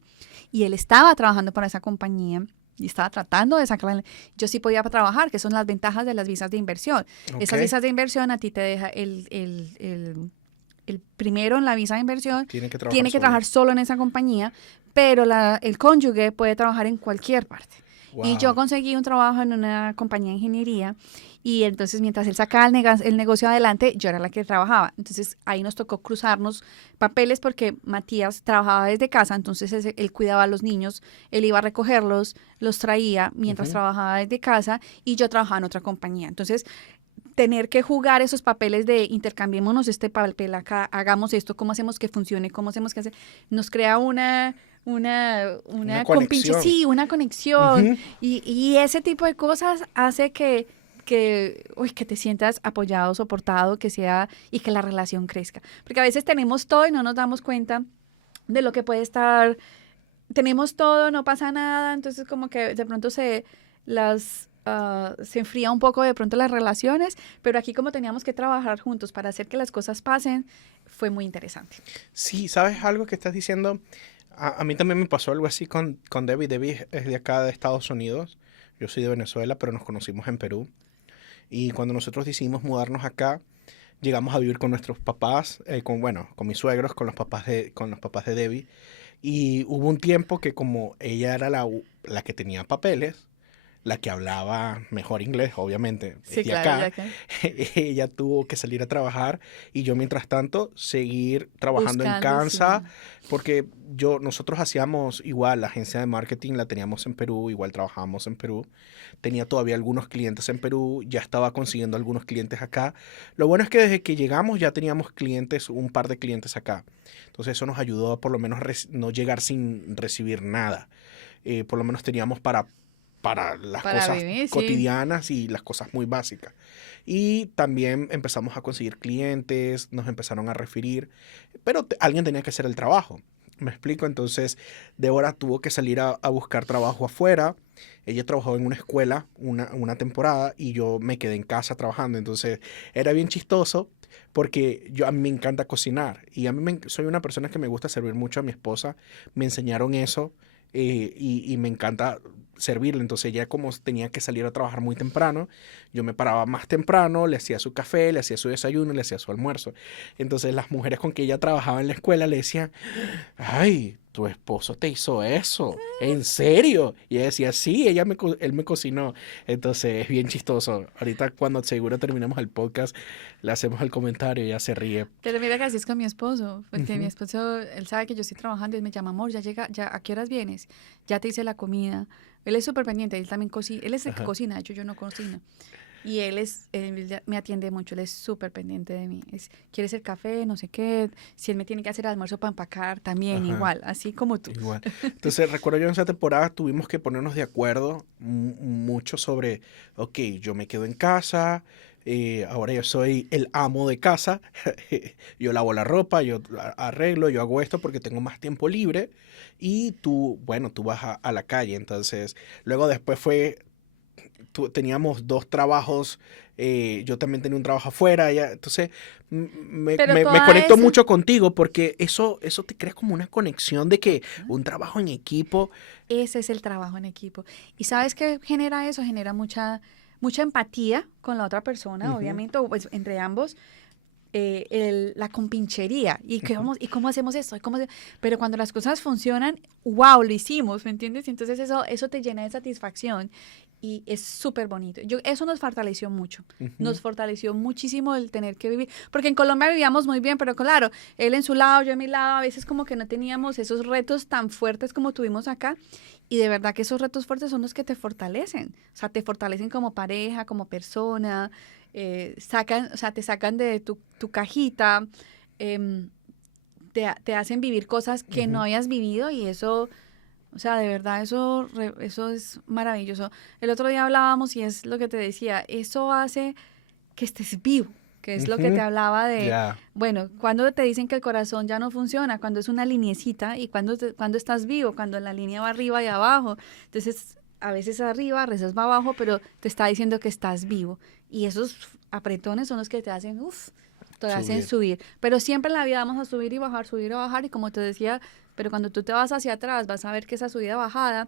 y él estaba trabajando para esa compañía y estaba tratando de sacarla. Yo sí podía trabajar, que son las ventajas de las visas de inversión. Esas Ok. visas de inversión a ti te deja el primero en la visa de inversión, Tiene que trabajar tiene que solo. trabajar solo en esa compañía, pero el cónyuge puede trabajar en cualquier parte. Y yo Wow. conseguí un trabajo en una compañía de ingeniería, y entonces mientras él sacaba el negocio adelante, yo era la que trabajaba. Entonces ahí nos tocó cruzarnos papeles porque Matías trabajaba desde casa, entonces él cuidaba a los niños, él iba a recogerlos, los traía mientras Ujú. trabajaba desde casa, y yo trabajaba en otra compañía. Entonces tener que jugar esos papeles de intercambiémonos este papel acá, hagamos esto, cómo hacemos que funcione, cómo hacemos que hace, nos crea Una una compinche, conexión. sí, una conexión, Ujú. y ese tipo de cosas hace que te sientas apoyado, soportado, y que la relación crezca. Porque a veces tenemos todo y no nos damos cuenta de lo que puede estar, tenemos todo, no pasa nada, entonces como que de pronto se enfría un poco de pronto las relaciones, pero aquí como teníamos que trabajar juntos para hacer que las cosas pasen, fue muy interesante. Sí, ¿sabes algo que estás diciendo? A mí también me pasó algo así con Debbie. Debbie es de acá de Estados Unidos. Yo soy de Venezuela, pero nos conocimos en Perú. Y cuando nosotros decidimos mudarnos acá, llegamos a vivir con nuestros papás, bueno, con mis suegros, con los papás de Debbie. Y hubo un tiempo que como ella era la que tenía papeles, la que hablaba mejor inglés, obviamente, es Sí, de claro, acá, ya que ella tuvo que salir a trabajar y yo mientras tanto seguir trabajando en buscando, casa, sí. porque nosotros hacíamos igual, la agencia de marketing la teníamos en Perú, igual trabajábamos en Perú, tenía todavía algunos clientes en Perú, ya estaba consiguiendo algunos clientes acá. Lo bueno es que desde que llegamos ya teníamos clientes, un par de clientes acá. Entonces eso nos ayudó a por lo menos no llegar sin recibir nada. Por lo menos teníamos para las Para cosas vivir, sí. cotidianas y las cosas muy básicas. Y también empezamos a conseguir clientes, nos empezaron a referir, pero alguien tenía que hacer el trabajo. ¿Me explico? Entonces, Débora tuvo que salir a buscar trabajo afuera. Ella trabajó en una escuela una temporada y yo me quedé en casa trabajando. Entonces, era bien chistoso porque a mí me encanta cocinar y soy una persona que me gusta servir mucho a mi esposa. Me enseñaron eso y me encanta servirle. Entonces ella como tenía que salir a trabajar muy temprano, yo me paraba más temprano, le hacía su café, le hacía su desayuno, le hacía su almuerzo. Entonces las mujeres con que ella trabajaba en la escuela le decían, ay, tu esposo te hizo eso, ¿en serio? Y ella decía, sí, él me cocinó. Entonces es bien chistoso. Ahorita cuando seguro terminemos el podcast, le hacemos el comentario y ella se ríe. Pero mira que así es con mi esposo, porque mi Ujú. esposo, él sabe que yo estoy trabajando y me llama, amor, ¿a qué horas vienes? Ya te hice la comida. Él es súper pendiente, él también cocina, él es el que Ajá. cocina, de hecho yo no cocino. Y él ya me atiende mucho, él es súper pendiente de mí. ¿Quieres el café? No sé qué. Si él me tiene que hacer almuerzo para empacar, también Ajá. igual, así como tú. Igual. Entonces, recuerdo yo en esa temporada tuvimos que ponernos de acuerdo mucho sobre, ok, yo me quedo en casa, ahora yo soy el amo de casa, yo lavo la ropa, yo arreglo, yo hago esto porque tengo más tiempo libre y tú, bueno, tú vas a la calle. Entonces, luego después teníamos dos trabajos, yo también tenía un trabajo afuera, entonces Pero me toda conecto esa, mucho contigo porque eso te crea como una conexión de que un trabajo en equipo. ese es el trabajo en equipo. ¿Y sabes qué genera eso? Genera mucha empatía con la otra persona, Ujú, obviamente, o pues entre ambos. La compinchería ujú. ¿y cómo hacemos esto? Pero cuando las cosas funcionan, wow, lo hicimos, ¿me entiendes? Y entonces eso te llena de satisfacción y es súper bonito. Eso nos fortaleció mucho, Ujú. nos fortaleció muchísimo el tener que vivir, porque en Colombia vivíamos muy bien, pero claro, él en su lado, yo en mi lado, a veces como que no teníamos esos retos tan fuertes como tuvimos acá, y de verdad que esos retos fuertes son los que te fortalecen, o sea, te fortalecen como pareja, como persona, o sea, te sacan de tu cajita, em, te hacen vivir cosas que no Ujú. hayas vivido y eso, o sea, de verdad, eso es maravilloso. El otro día hablábamos y es lo que te decía, eso hace que estés vivo, que es lo que te Ujú. hablaba de, Ya, bueno, cuando te dicen que el corazón ya no funciona, cuando es una lineecita y cuando estás vivo, cuando la línea va arriba y abajo. Entonces, a veces arriba, a veces va abajo, pero te está diciendo que estás vivo. Y esos apretones son los que te hacen, te hacen subir. subir. Pero siempre en la vida vamos a subir y bajar. Y como te decía, pero cuando tú te vas hacia atrás, vas a ver que esa subida bajada,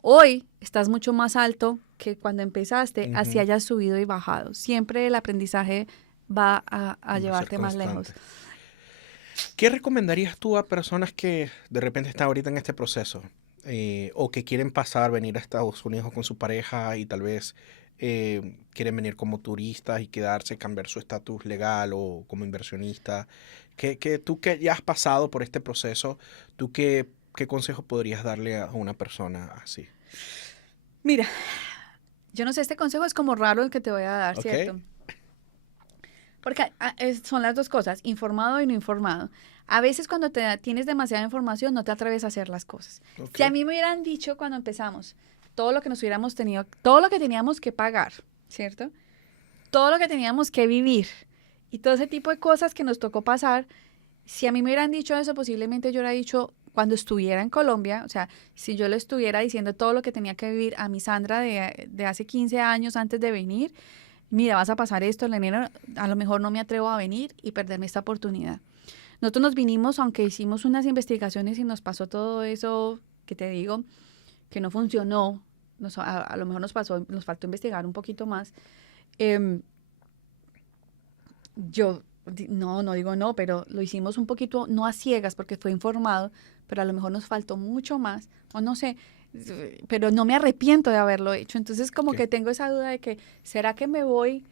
hoy estás mucho más alto que cuando empezaste, así Ujú. hayas subido y bajado. Siempre el aprendizaje va a Va a ser llevarte más lejos. constante. ¿Qué recomendarías tú a personas que de repente están ahorita en este proceso o que quieren pasar, venir a Estados Unidos con su pareja y tal vez quieren venir como turistas y quedarse, cambiar su estatus legal o como inversionista? Tú que ya has pasado por este proceso, ¿tú qué consejo podrías darle a una persona así? Mira, yo no sé, este consejo es como raro el que te voy a dar, ¿Ok? ¿cierto? Porque son las dos cosas, informado y no informado. A veces cuando tienes demasiada información no te atreves a hacer las cosas. Ok. Si a mí me hubieran dicho cuando empezamos todo lo que nos hubiéramos tenido, todo lo que teníamos que pagar, ¿cierto? Todo lo que teníamos que vivir y todo ese tipo de cosas que nos tocó pasar, si a mí me hubieran dicho eso, posiblemente yo hubiera dicho cuando estuviera en Colombia, o sea, si yo le estuviera diciendo todo lo que tenía que vivir a mi Sandra de hace 15 años antes de venir, mira, vas a pasar esto en enero, a lo mejor no me atrevo a venir y perderme esta oportunidad. Nosotros nos vinimos, aunque hicimos unas investigaciones y nos pasó todo eso que te digo, que no funcionó, a lo mejor nos faltó investigar un poquito más. em, no digo no, pero lo hicimos un poquito, no a ciegas porque fue informado, pero a lo mejor nos faltó mucho más, o no sé, pero no me arrepiento de haberlo hecho. Entonces como Ok. que tengo esa duda de que, ¿será que me voy?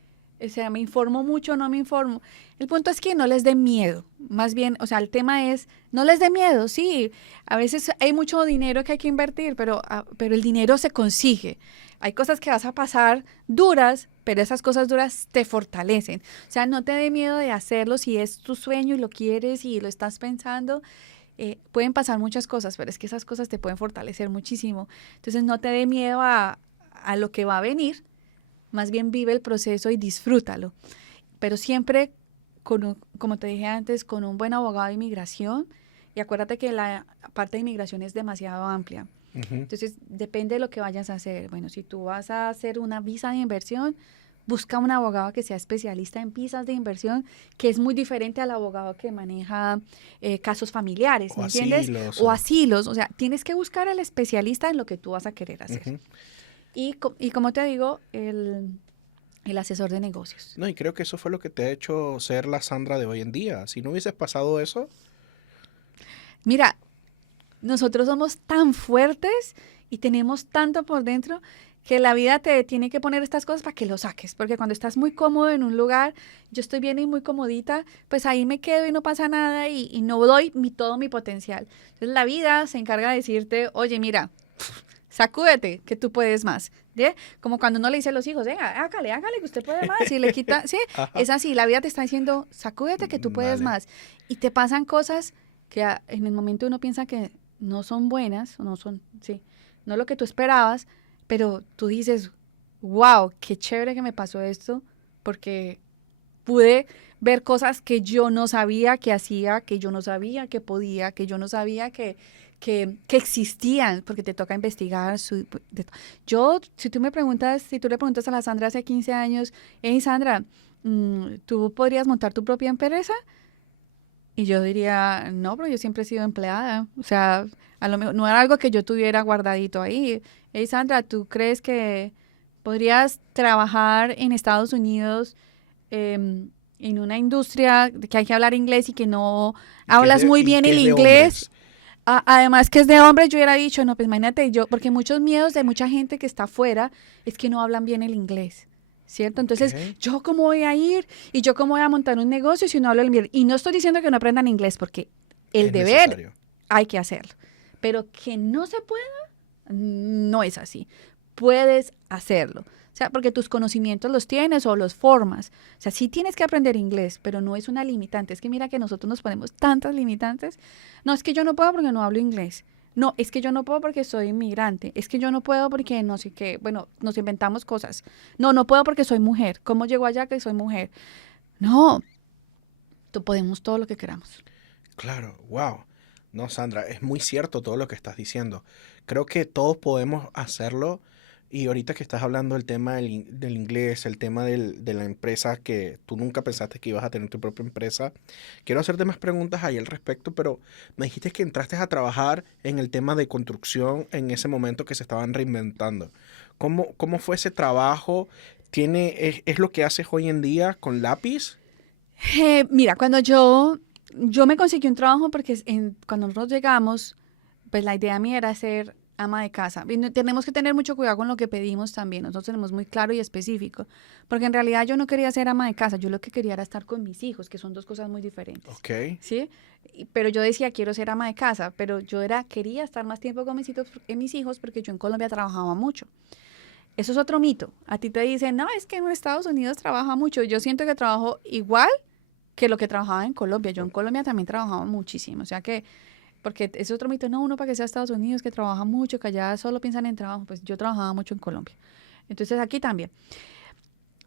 O sea, ¿me informo mucho o no me informo? El punto es que no les dé miedo, más bien, o sea, el tema es, no les dé miedo, sí, a veces hay mucho dinero que hay que invertir, pero el dinero se consigue. Hay cosas que vas a pasar duras, pero esas cosas duras te fortalecen. O sea, no te dé miedo de hacerlo si es tu sueño y lo quieres y lo estás pensando. Pueden pasar muchas cosas, pero es que esas cosas te pueden fortalecer muchísimo. Entonces, no te dé miedo a lo que va a venir, más bien vive el proceso y disfrútalo. Pero siempre, como te dije antes, con un buen abogado de inmigración. Y acuérdate que la parte de inmigración es demasiado amplia. Ujú. Entonces, depende de lo que vayas a hacer. Bueno, si tú vas a hacer una visa de inversión, busca un abogado que sea especialista en visas de inversión, que es muy diferente al abogado que maneja casos familiares, O ¿me entiendes? asilos. O asilos. O sea, tienes que buscar al especialista en lo que tú vas a querer hacer. Ujú. Y como te digo, el asesor de negocios. No, y creo que eso fue lo que te ha hecho ser la Sandra de hoy en día. Si no hubieses pasado eso, Mira, nosotros somos tan fuertes y tenemos tanto por dentro que la vida te tiene que poner estas cosas para que lo saques, porque cuando estás muy cómodo en un lugar, yo estoy bien y muy comodita, pues ahí me quedo y no pasa nada y no doy todo mi potencial. Entonces la vida se encarga de decirte, oye, mira, sacúdete, que tú puedes más. ¿Sí? Como cuando uno le dice a los hijos, venga, hágale, que usted puede más, y le quita, sí, ajá, es así, la vida te está diciendo, sacúdete, que tú puedes vale. más. Y te pasan cosas que en el momento uno piensa que no son buenas, o no son, sí, no lo que tú esperabas, pero tú dices, wow, qué chévere que me pasó esto, porque pude ver cosas que yo no sabía que hacía, que yo no sabía que podía, que yo no sabía que existían, porque te toca investigar. Yo, si tú me preguntas, si tú le preguntas a la Sandra hace 15 años, hey Sandra, ¿tú podrías montar tu propia empresa? Y yo diría, no, pero yo siempre he sido empleada. O sea, a lo mejor no era algo que yo tuviera guardadito ahí. Hey, Sandra, ¿tú crees que podrías trabajar en Estados Unidos en una industria que hay que hablar inglés y que no hablas muy Y bien que el es de inglés? hombres. Además que es de hombres, yo hubiera dicho, no, pues imagínate, porque muchos miedos de mucha gente que está afuera es que no hablan bien el inglés. ¿Cierto? Entonces, Ok. ¿yo cómo voy a ir? ¿Y yo cómo voy a montar un negocio si no hablo el inglés? Y no estoy diciendo que no aprendan inglés, porque el Es deber necesario. hay que hacerlo. Pero que no se pueda, no es así. puedes hacerlo. O sea, porque tus conocimientos los tienes o los formas. O sea, sí tienes que aprender inglés, pero no es una limitante. Es que mira que nosotros nos ponemos tantas limitantes. No, es que yo no puedo porque no hablo inglés. No, es que yo no puedo porque soy inmigrante. Es que yo no puedo porque no sé qué. Bueno, nos inventamos cosas. No, no puedo porque soy mujer. ¿Cómo llego allá que soy mujer? No, podemos todo lo que queramos. Claro, wow. No, Sandra, es muy cierto todo lo que estás diciendo. Creo que todos podemos hacerlo. Y ahorita que estás hablando del tema del inglés, el tema de la empresa, que tú nunca pensaste que ibas a tener tu propia empresa, quiero hacerte más preguntas ahí al respecto, pero me dijiste que entraste a trabajar en el tema de construcción en ese momento que se estaban reinventando. ¿Cómo fue ese trabajo? ¿Es lo que haces hoy en día con lápiz? Mira, cuando yo me conseguí un trabajo porque cuando nosotros llegamos, pues la idea mía era ser ama de casa. Y tenemos que tener mucho cuidado con lo que pedimos también. Nosotros tenemos muy claro y específico. Porque en realidad yo no quería ser ama de casa. Yo lo que quería era estar con mis hijos, que son dos cosas muy diferentes. Ok. ¿Sí? Pero yo decía, quiero ser ama de casa. Pero quería estar más tiempo con mis hijos porque yo en Colombia trabajaba mucho. Eso es otro mito. A ti te dicen, no, es que en Estados Unidos trabaja mucho. Yo siento que trabajo igual que lo que trabajaba en Colombia. Yo en Colombia también trabajaba muchísimo. O sea que porque es otro mito, no, uno para que sea Estados Unidos, que trabaja mucho, que allá solo piensan en trabajo, pues yo trabajaba mucho en Colombia. Entonces aquí también.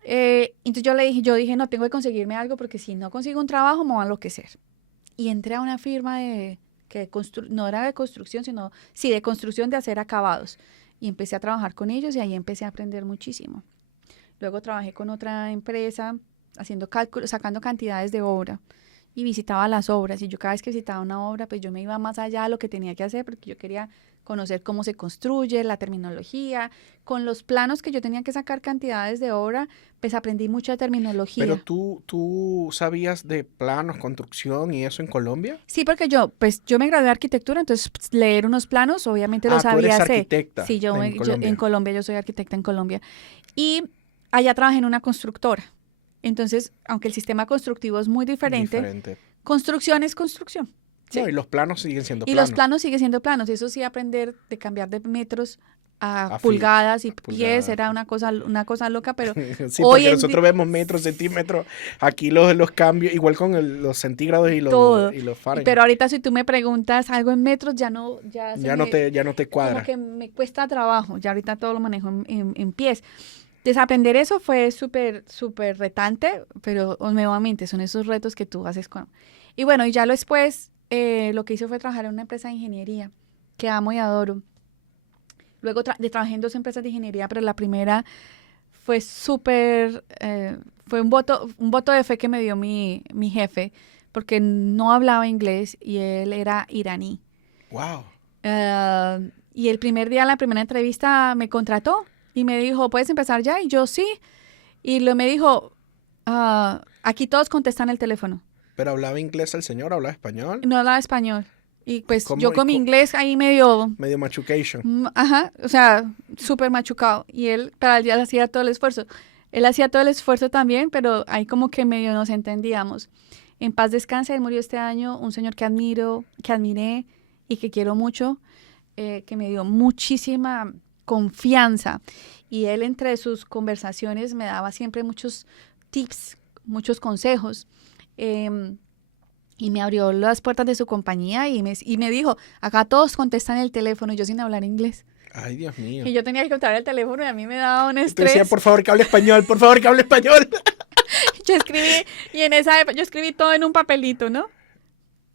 Entonces yo dije, no, tengo que conseguirme algo porque si no consigo un trabajo me voy a enloquecer. Y entré a una firma no era de construcción, sino, sí, de construcción de hacer acabados. Y empecé a trabajar con ellos y ahí empecé a aprender muchísimo. Luego trabajé con otra empresa haciendo cálculos, sacando cantidades de obra. Y visitaba las obras y yo cada vez que visitaba una obra pues yo me iba más allá de lo que tenía que hacer porque yo quería conocer cómo se construye, la terminología, con los planos que yo tenía que sacar cantidades de obra, pues aprendí mucha terminología. Pero tú sabías de planos, construcción y eso en Colombia. Sí, porque yo me gradué de arquitectura, entonces pues, leer unos planos obviamente lo Tú sabía eres hacer. arquitecta Sí, en Colombia. en Colombia, yo soy arquitecta en Colombia. Y allá trabajé en una constructora. Entonces, aunque el sistema constructivo es muy diferente. Construcción es construcción. ¿Sí? No, y los planos siguen siendo planos. Y los planos siguen siendo planos. Eso sí, aprender de cambiar de metros a pulgadas y pies era una cosa loca, pero sí, porque nosotros vemos metros, centímetros, aquí los cambios, igual con los centígrados y los Fahrenheit. Pero ahorita si tú me preguntas algo en metros, ya no te cuadra. Como que me cuesta trabajo, ya ahorita todo lo manejo en pies. Desaprender eso fue súper, súper retante, pero nuevamente son esos retos que tú haces con... Y bueno, y ya después lo que hice fue trabajar en una empresa de ingeniería que amo y adoro. Luego trabajé en 2 empresas de ingeniería, pero la primera fue súper... fue un voto de fe que me dio mi jefe, porque no hablaba inglés y él era iraní. ¡Wow! Y el primer día, la primera entrevista, me contrató. Y me dijo, ¿puedes empezar ya? Y yo, sí. Y me dijo, aquí todos contestan el teléfono. ¿Pero hablaba inglés el señor? ¿Hablaba español? No hablaba español. Y pues yo con mi inglés ahí medio... Medio machucation. Ajá, o sea, súper machucado. Y él, para él hacía todo el esfuerzo. Él hacía todo el esfuerzo también, pero ahí como que medio nos entendíamos. En paz descanse, él murió este año, un señor que admiré y que quiero mucho, que me dio muchísima... confianza, y él entre sus conversaciones me daba siempre muchos tips, muchos consejos, y me abrió las puertas de su compañía y me dijo, acá todos contestan el teléfono, y yo sin hablar inglés. Ay, Dios mío. Y yo tenía que contar el teléfono y a mí me daba un estrés. Te decía, por favor, que hable español, por favor, que hable español. Yo escribí, y en esa época yo escribí todo en un papelito, ¿no?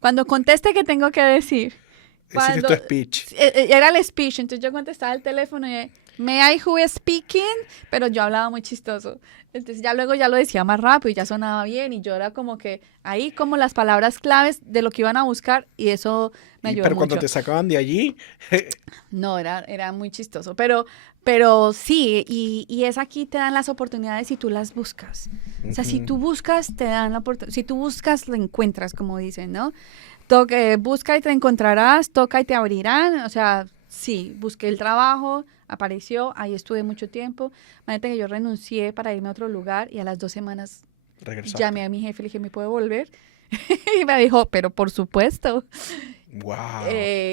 Cuando conteste, ¿qué tengo que decir? Ese es tu speech. Era el speech, entonces yo contestaba el teléfono y may I who is speaking, pero yo hablaba muy chistoso. Entonces ya luego ya lo decía más rápido y ya sonaba bien y yo era como que ahí como las palabras claves de lo que iban a buscar y eso me ayudó Pero mucho. cuando te sacaban de allí... No, era muy chistoso, pero sí, y es aquí te dan las oportunidades si tú las buscas. O sea, si tú buscas, te dan la oportunidad. Si tú buscas, lo encuentras, como dicen, ¿no? Busca y te encontrarás, toca y te abrirán. O sea, sí, busqué el trabajo, apareció, ahí estuve mucho tiempo. Imagínate que yo renuncié para irme a otro lugar y a las 2 semanas Regresaste. llamé a mi jefe y le dije, ¿me puedo volver? Y me dijo, pero por supuesto. Wow.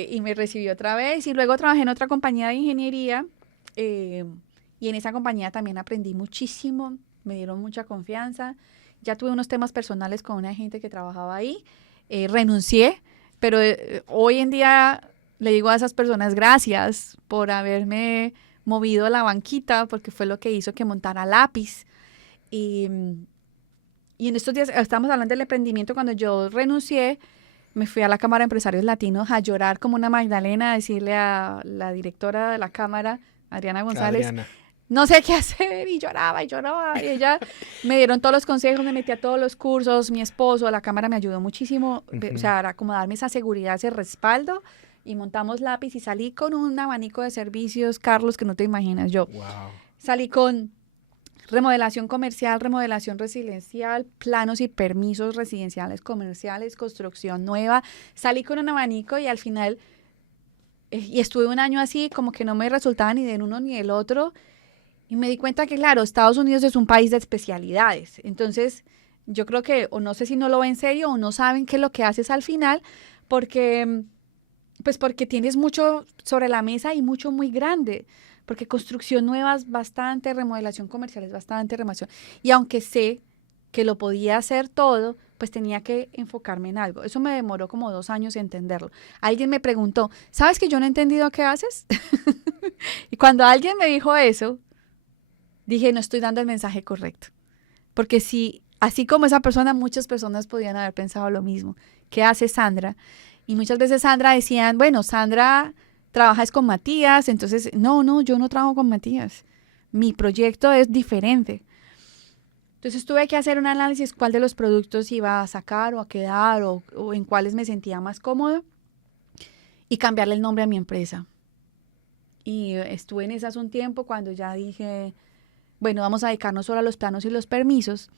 Y me recibió otra vez y luego trabajé en otra compañía de ingeniería Y en esa compañía también aprendí muchísimo, me dieron mucha confianza. Ya tuve unos temas personales con una gente que trabajaba ahí, renuncié, pero hoy en día le digo a esas personas gracias por haberme movido a la banquita, porque fue lo que hizo que montara Lápiz. Y, y en estos días, estamos hablando del emprendimiento, cuando yo renuncié, me fui a la Cámara de Empresarios Latinos a llorar como una Magdalena, a decirle a la directora de la Cámara, Adriana González, Adriana. no sé qué hacer, y lloraba, y lloraba, y ella me dieron todos los consejos, me metí a todos los cursos, mi esposo, la Cámara me ayudó muchísimo, o sea, era como darme esa seguridad, ese respaldo, y montamos Lápiz, y salí con un abanico de servicios, Carlos, que no te imaginas. Yo Wow. salí con remodelación comercial, remodelación residencial, planos y permisos residenciales, comerciales, construcción nueva. Salí con un abanico y al final, y estuve un año así, como que no me resultaba ni del uno ni del otro. Y me di cuenta que, claro, Estados Unidos es un país de especialidades. Entonces, yo creo que, o no sé si no lo ven en serio, o no saben qué es lo que haces al final, porque, pues porque tienes mucho sobre la mesa y mucho muy grande. Porque construcción nueva es bastante, remodelación comercial es bastante, remodelación. Y aunque sé que lo podía hacer todo, pues tenía que enfocarme en algo. Eso me demoró como 2 años entenderlo. Alguien me preguntó, ¿sabes que yo no he entendido qué haces? Y cuando alguien me dijo eso, dije, no estoy dando el mensaje correcto. Porque si, así como esa persona, muchas personas podían haber pensado lo mismo. ¿Qué hace Sandra? Y muchas veces Sandra decían, bueno, Sandra trabajas con Matías, entonces, no, yo no trabajo con Matías. Mi proyecto es diferente. Entonces tuve que hacer un análisis cuál de los productos iba a sacar o a quedar o en cuáles me sentía más cómoda y cambiarle el nombre a mi empresa. Y estuve en esas un tiempo cuando ya dije, bueno, vamos a dedicarnos solo a los planos y los permisos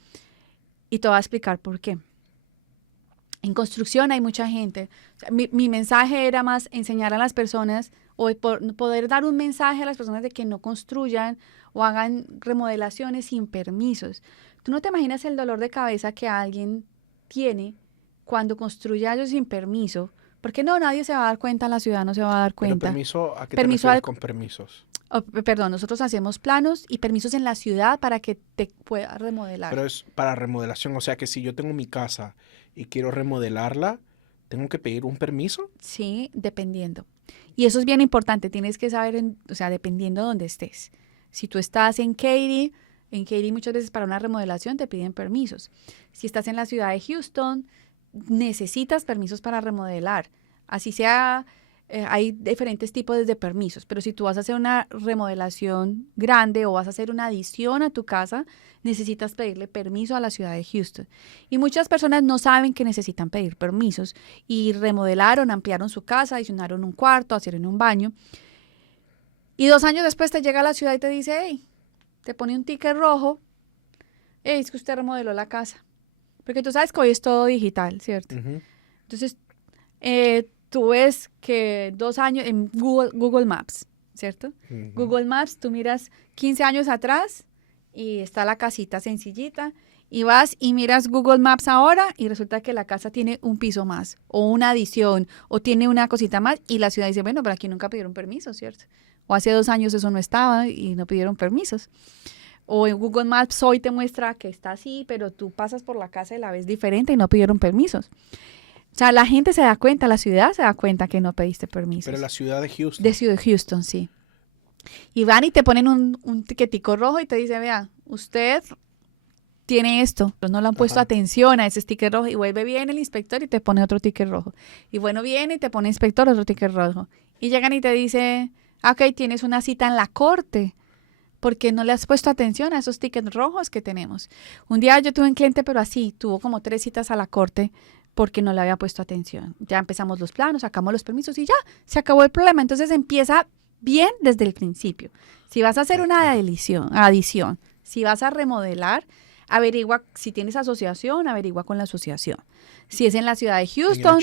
y te voy a explicar por qué. En construcción hay mucha gente. O sea, mi mensaje era más enseñar a las personas o poder dar un mensaje a las personas de que no construyan o hagan remodelaciones sin permisos. Tú no te imaginas el dolor de cabeza que alguien tiene cuando construye algo sin permiso. Porque no, nadie se va a dar cuenta, la ciudad no se va a dar Pero cuenta. permiso, ¿a qué te Permiso refieres con permisos? Perdón, nosotros hacemos planos y permisos en la ciudad para que te pueda remodelar. Pero es para remodelación, o sea que si yo tengo mi casa y quiero remodelarla, ¿tengo que pedir un permiso? Sí, dependiendo. Y eso es bien importante, tienes que saber, o sea, dependiendo de dónde estés. Si tú estás en Katy muchas veces para una remodelación te piden permisos. Si estás en la ciudad de Houston, necesitas permisos para remodelar. Así sea, hay diferentes tipos de permisos, pero si tú vas a hacer una remodelación grande o vas a hacer una adición a tu casa, necesitas pedirle permiso a la ciudad de Houston. Y muchas personas no saben que necesitan pedir permisos y remodelaron, ampliaron su casa, adicionaron un cuarto, hicieron un baño. Y 2 años después te llega a la ciudad y te dice, hey, te pone un ticket rojo, hey, es que usted remodeló la casa. Porque tú sabes que hoy es todo digital, ¿cierto? Ujú. Entonces, tú ves que 2 años en Google Maps, ¿cierto? Ujú. Google Maps, tú miras 15 años atrás y está la casita sencillita y vas y miras Google Maps ahora y resulta que la casa tiene un piso más o una adición o tiene una cosita más y la ciudad dice, bueno, pero aquí nunca pidieron permiso, ¿cierto? O hace 2 años eso no estaba y no pidieron permisos. O en Google Maps hoy te muestra que está así, pero tú pasas por la casa y la ves diferente y no pidieron permisos. O sea, la gente se da cuenta, la ciudad se da cuenta que no pediste permisos. Pero la ciudad de Houston. De Ciudad de Houston, sí. Y van y te ponen un tiquetico rojo y te dice, vea, usted tiene esto, pero no le han puesto Ajá. atención a ese ticket rojo. Y vuelve bien el inspector y te pone otro ticket rojo. Y bueno, viene y te pone inspector otro ticket rojo. Y llegan y te dice, ok, tienes una cita en la corte, porque no le has puesto atención a esos tickets rojos que tenemos. Un día yo tuve un cliente, pero así, tuvo como 3 citas a la corte porque no le había puesto atención. Ya empezamos los planos, sacamos los permisos y ya, se acabó el problema. Entonces empieza bien desde el principio. Si vas a hacer una adición, si vas a remodelar, averigua si tienes asociación, averigua con la asociación. Si es en la ciudad de Houston,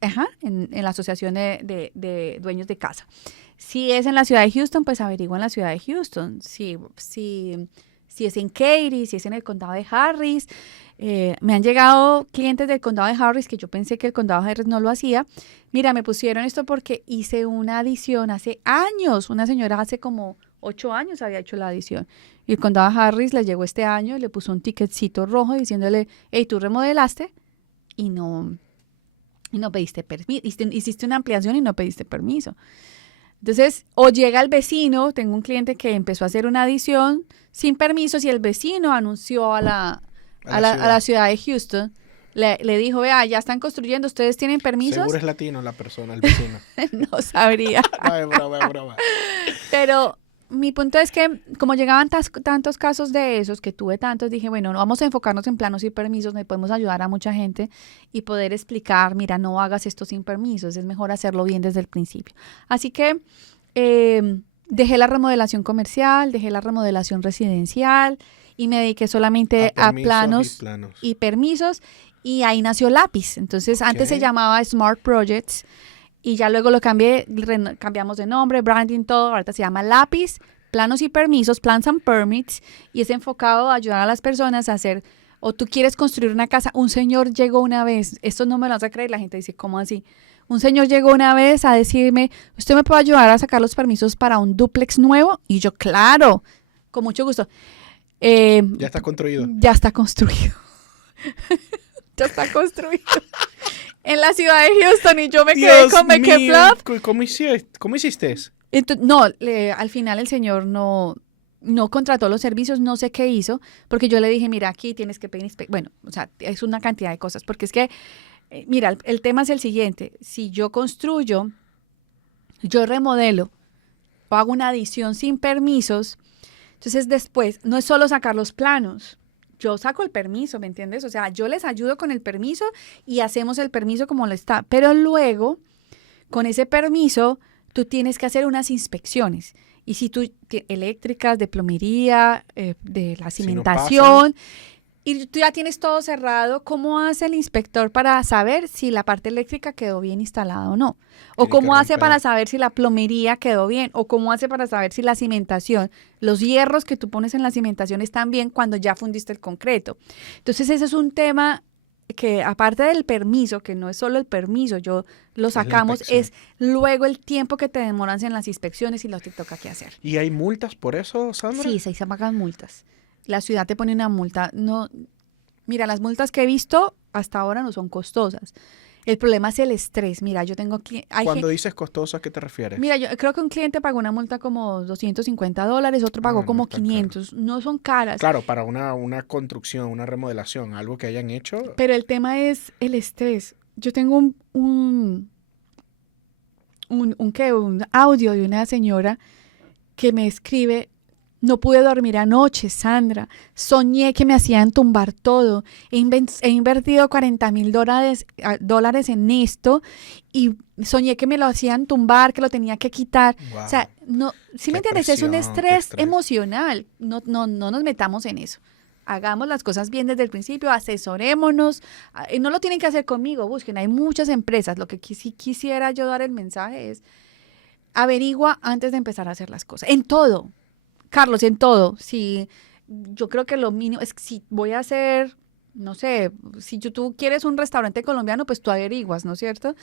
en la asociación de dueños de casa. Si es en la ciudad de Houston, pues averigua en la ciudad de Houston. Si es en Katy, si es en el condado de Harris. Me han llegado clientes del condado de Harris que yo pensé que el condado de Harris no lo hacía. Mira, me pusieron esto porque hice una adición hace años. Una señora hace como 8 años había hecho la adición. Y el condado Harris le llegó este año y le puso un ticketcito rojo diciéndole, hey, tú remodelaste y no pediste permiso, hiciste una ampliación y no pediste permiso. Entonces, o llega el vecino, tengo un cliente que empezó a hacer una adición sin permisos y el vecino anunció a la ciudad de Houston, le dijo, vea, ya están construyendo, ¿ustedes tienen permisos? Seguro es latino la persona, el vecino. No sabría. No, es broma, es broma. Pero mi punto es que como llegaban tantos casos de esos, que tuve tantos, dije, bueno, no vamos a enfocarnos en planos y permisos, donde podemos ayudar a mucha gente y poder explicar, mira, no hagas esto sin permisos, es mejor hacerlo bien desde el principio. Así que dejé la remodelación comercial, dejé la remodelación residencial y me dediqué solamente a planos y permisos y ahí nació Lápiz. Entonces, antes se llamaba Smart Projects. Y ya luego lo cambiamos de nombre, branding, todo. Ahorita se llama Lápiz, Planos y Permisos, Plans and Permits. Y es enfocado a ayudar a las personas a hacer, o tú quieres construir una casa. Un señor llegó una vez, esto no me lo vas a creer, la gente dice, ¿cómo así? Un señor llegó una vez a decirme, ¿usted me puede ayudar a sacar los permisos para un dúplex nuevo? Y yo, claro, con mucho gusto. Ya está construido. Ya está construido. Ya está construido. En la ciudad de Houston y yo me quedé con Flop. ¿Cómo hiciste? Entonces, no, al final el señor no contrató los servicios, no sé qué hizo, porque yo le dije, mira, aquí tienes que pedir bueno, o sea, es una cantidad de cosas, porque es que, mira, el tema es el siguiente, si yo construyo, yo remodelo, o hago una adición sin permisos, entonces después no es solo sacar los planos, yo saco el permiso, ¿me entiendes? O sea, yo les ayudo con el permiso y hacemos el permiso como lo está. Pero luego, con ese permiso, tú tienes que hacer unas inspecciones. Y si tú, eléctricas, de plomería, de la cimentación, y tú ya tienes todo cerrado, ¿cómo hace el inspector para saber si la parte eléctrica quedó bien instalada o no? ¿O cómo hace para saber si la plomería quedó bien? ¿O cómo hace para saber si la cimentación, los hierros que tú pones en la cimentación están bien cuando ya fundiste el concreto? Entonces, ese es un tema que, aparte del permiso, que no es solo el permiso, yo lo sacamos, es luego el tiempo que te demoras en las inspecciones y lo que toca que hacer. ¿Y hay multas por eso, Sandra? Sí, se pagan multas. La ciudad te pone una multa. No, mira, las multas que he visto hasta ahora no son costosas. El problema es el estrés. Mira, yo tengo Cuando dices costosa, ¿a qué te refieres? Mira, yo creo que un cliente pagó una multa como $250, otro pagó como 500. No son caras. Claro, para una construcción, una remodelación, algo que hayan hecho. Pero el tema es el estrés. Yo tengo un audio de una señora que me escribe: no pude dormir anoche, Sandra. Soñé que me hacían tumbar todo. He invertido $40,000 en esto y soñé que me lo hacían tumbar, que lo tenía que quitar. Wow. O sea, no, ¿sí me entiendes? Es un estrés emocional. No nos metamos en eso. Hagamos las cosas bien desde el principio, asesorémonos. No lo tienen que hacer conmigo, busquen. Hay muchas empresas. Lo que sí quisiera yo dar el mensaje es: averigua antes de empezar a hacer las cosas. En todo. Carlos, en todo. Si yo creo que lo mínimo es que si voy a hacer, no sé, si tú quieres un restaurante colombiano, pues tú averiguas, ¿no es cierto?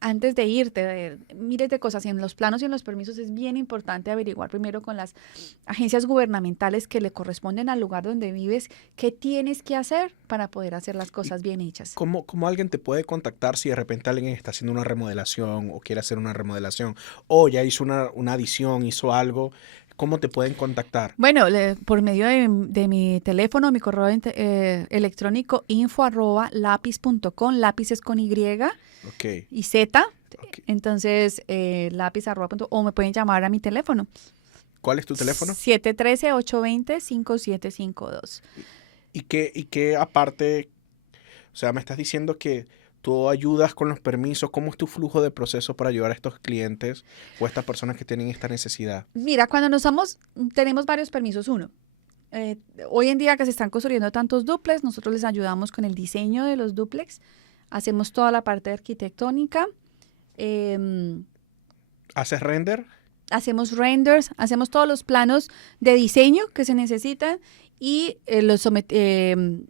Antes de irte, mírete cosas. Y en los planos y en los permisos es bien importante averiguar primero con las agencias gubernamentales que le corresponden al lugar donde vives, qué tienes que hacer para poder hacer las cosas bien hechas. ¿Cómo alguien te puede contactar si de repente alguien está haciendo una remodelación o quiere hacer una remodelación o ya hizo una adición, hizo algo? ¿Cómo te pueden contactar? Bueno, por medio de mi teléfono, mi correo electrónico info@lapis.com. Lápiz es con Y y Z. Okay. Entonces, lápiz o me pueden llamar a mi teléfono. ¿Cuál es tu teléfono? 713-820-5752. ¿Y qué aparte, o sea, me estás diciendo que tú ayudas con los permisos? ¿Cómo es tu flujo de proceso para ayudar a estos clientes o a estas personas que tienen esta necesidad? Mira, cuando tenemos varios permisos. Hoy en día que se están construyendo tantos dúplex, nosotros les ayudamos con el diseño de los dúplex. Hacemos toda la parte arquitectónica. ¿Haces render? Hacemos renders, hacemos todos los planos de diseño que se necesitan y los sometemos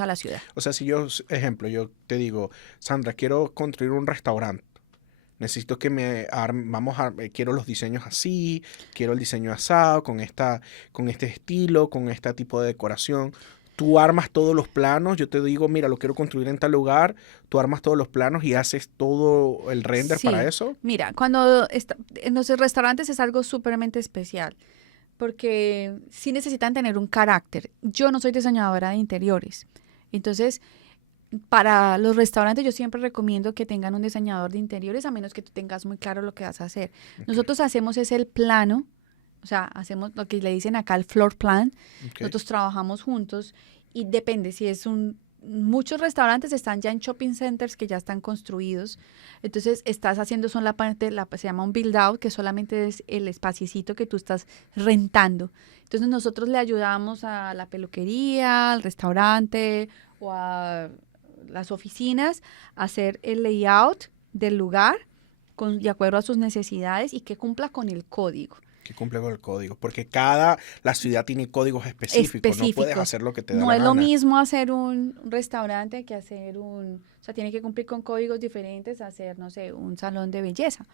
a la ciudad. O sea, si yo te digo, Sandra, quiero construir un restaurante, necesito que quiero los diseños así, quiero el diseño asado, con este estilo, con este tipo de decoración. Tú armas todos los planos, yo te digo, mira, lo quiero construir en tal lugar, tú armas todos los planos y haces todo el render para Sí, eso. mira, en los restaurantes es algo súpermente especial, porque sí necesitan tener un carácter. Yo no soy diseñadora de interiores, entonces para los restaurantes yo siempre recomiendo que tengan un diseñador de interiores, a menos que tú tengas muy claro lo que vas a hacer. Ok, Nosotros hacemos es el plano, o sea, hacemos lo que le dicen acá el floor plan. ok. Nosotros trabajamos juntos y depende si es un... Muchos restaurantes están ya en shopping centers que ya están construidos. Entonces, estás haciendo son la parte, se llama un build out, que solamente es el espaciecito que tú estás rentando. Entonces, nosotros le ayudamos a la peluquería, al restaurante o a las oficinas a hacer el layout del lugar de acuerdo a sus necesidades y que cumpla con el código. Que cumple con el código, porque la ciudad tiene códigos específicos, no puedes Específicos. hacer lo que te da No la es lo gana. mismo hacer un restaurante que hacer o sea, tiene que cumplir con códigos diferentes, hacer, no sé, un salón de belleza,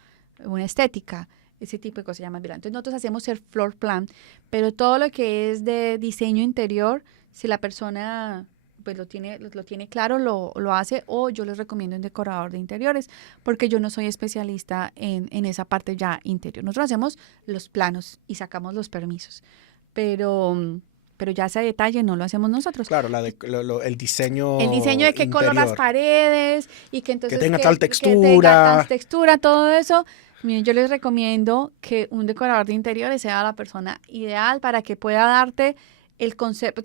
una estética, ese tipo de cosas se llama viral. Entonces nosotros hacemos el floor plan, pero todo lo que es de diseño interior, si la persona pues lo tiene claro, lo hace, o yo les recomiendo un decorador de interiores, porque yo no soy especialista en esa parte ya interior. Nosotros hacemos los planos y sacamos los permisos, pero, pero ya ese detalle no lo hacemos nosotros. Claro, el El diseño diseño de qué color las interior, paredes y que que entonces tenga tal que tenga tal textura. textura, todo eso. Miren, yo les recomiendo que un decorador de interiores sea la persona ideal para que pueda darte el concepto,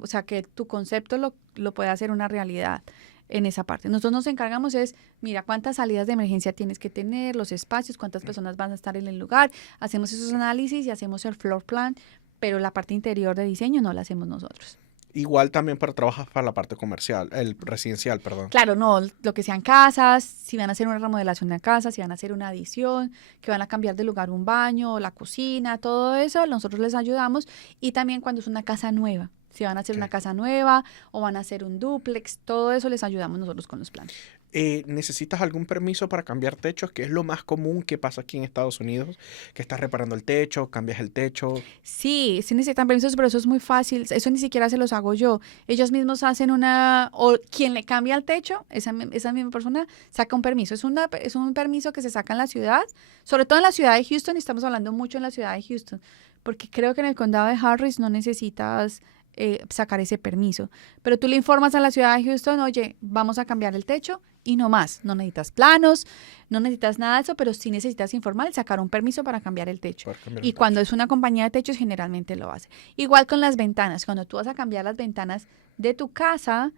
o sea, que tu concepto lo pueda hacer una realidad en esa parte. Nosotros nos encargamos es, mira, cuántas salidas de emergencia tienes que tener, los espacios, cuántas personas van a estar en el lugar. Hacemos esos análisis y hacemos el floor plan, pero la parte interior de diseño no la hacemos nosotros. Igual también trabajas para la parte comercial, el residencial, perdón. Claro, no, lo que sean casas, si van a hacer una remodelación de casa, si van a hacer una adición, que van a cambiar de lugar un baño, la cocina, todo eso, nosotros les ayudamos. Y también cuando es una casa nueva, si van a hacer una Ok. casa nueva o van a hacer un dúplex, todo eso les ayudamos nosotros con los planes. ¿Necesitas algún permiso para cambiar techos? Que es lo más común que pasa aquí en Estados Unidos, que estás reparando el techo, cambias el techo. Sí, sí necesitan permisos, pero eso es muy fácil. Eso ni siquiera se los hago yo. Ellos mismos hacen o quien le cambia el techo, esa misma persona saca un permiso. Es un permiso que se saca en la ciudad, sobre todo en la ciudad de Houston, y estamos hablando mucho en la ciudad de Houston, porque creo que en el condado de Harris no necesitas sacar ese permiso. Pero tú le informas a la ciudad de Houston, oye, vamos a cambiar el techo y no más. No necesitas planos, no necesitas nada de eso, pero sí necesitas informar y sacar un permiso para cambiar el techo. Para cambiar Y el cuando techo. es una compañía de techos, generalmente lo hace. Igual con las ventanas. Cuando tú vas a cambiar las ventanas de tu casa,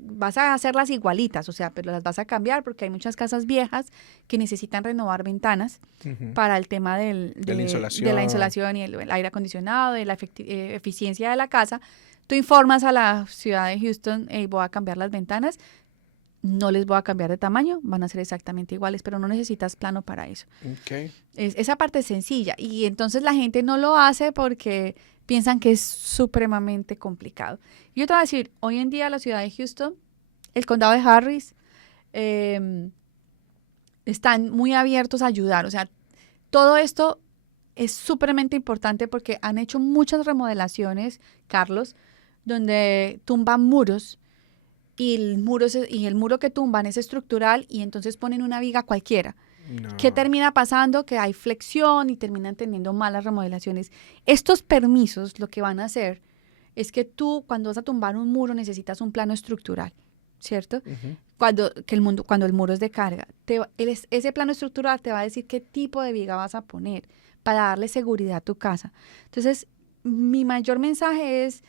vas a hacerlas igualitas, o sea, pero las vas a cambiar porque hay muchas casas viejas que necesitan renovar ventanas Ujú. para el tema De la de la insolación. insolación y el aire acondicionado, de la eficiencia de la casa. Tú informas a la ciudad de Houston, hey, voy a cambiar las ventanas, no les voy a cambiar de tamaño, van a ser exactamente iguales, pero no necesitas plano para eso. Ok. Esa parte es sencilla y entonces la gente no lo hace porque piensan que es supremamente complicado. Yo te voy a decir, hoy en día la ciudad de Houston, el condado de Harris, eh, están muy abiertos a ayudar. O sea, todo esto es supremamente importante porque han hecho muchas remodelaciones, Carlos, donde tumban muros y el muro que tumban es estructural y entonces ponen una viga cualquiera. ¿Qué No. termina pasando? Que hay flexión y terminan teniendo malas remodelaciones. Estos permisos lo que van a hacer es que tú cuando vas a tumbar un muro necesitas un plano estructural, ¿cierto? Ujú. Cuando el muro es de carga. Ese plano estructural te va a decir qué tipo de viga vas a poner para darle seguridad a tu casa. Entonces, mi mayor mensaje es,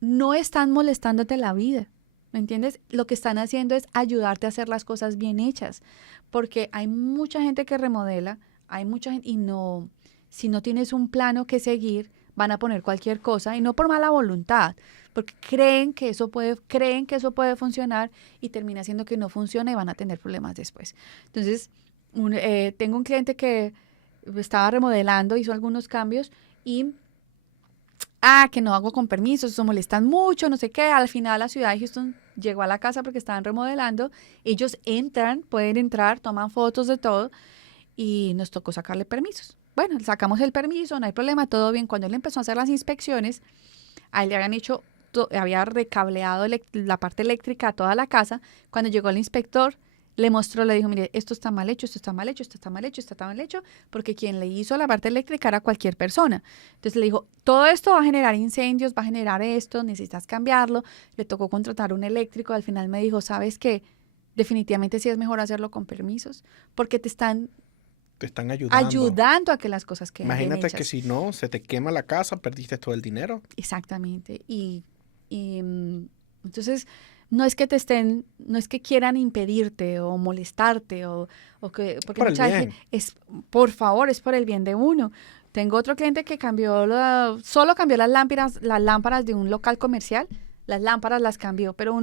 no están molestándote la vida. ¿Me entiendes? Lo que están haciendo es ayudarte a hacer las cosas bien hechas, porque hay mucha gente que remodela, hay mucha gente y no, si no tienes un plano que seguir, van a poner cualquier cosa y no por mala voluntad, porque creen que eso puede funcionar y termina siendo que no funciona y van a tener problemas después. Entonces, tengo un cliente que estaba remodelando, hizo algunos cambios y que no hago con permisos, eso molestan mucho, no sé qué. Al final la ciudad de Houston llegó a la casa porque estaban remodelando. Ellos entran, pueden entrar, toman fotos de todo y nos tocó sacarle permisos. Bueno, sacamos el permiso, no hay problema, todo bien. Cuando él empezó a hacer las inspecciones, a él le habían hecho, había recableado la parte eléctrica a toda la casa. Cuando llegó el inspector, le mostró, le dijo, mire, esto está mal hecho, esto está mal hecho, esto está mal hecho, esto está mal hecho, porque quien le hizo la parte eléctrica era cualquier persona. Entonces le dijo, todo esto va a generar incendios, va a generar esto, necesitas cambiarlo. Le tocó contratar un eléctrico. Al final me dijo, ¿sabes qué? Definitivamente sí es mejor hacerlo con permisos, porque te están ayudando. ayudando a que las cosas queden bien Imagínate hechas. que si no, se te quema la casa, perdiste todo el dinero. Exactamente. Entonces, no es que te estén, no es que quieran impedirte o molestarte porque Por el mucha bien. gente es, por favor, es por el bien de uno. Tengo otro cliente que solo cambió las lámparas de un local comercial. Las lámparas las cambió, pero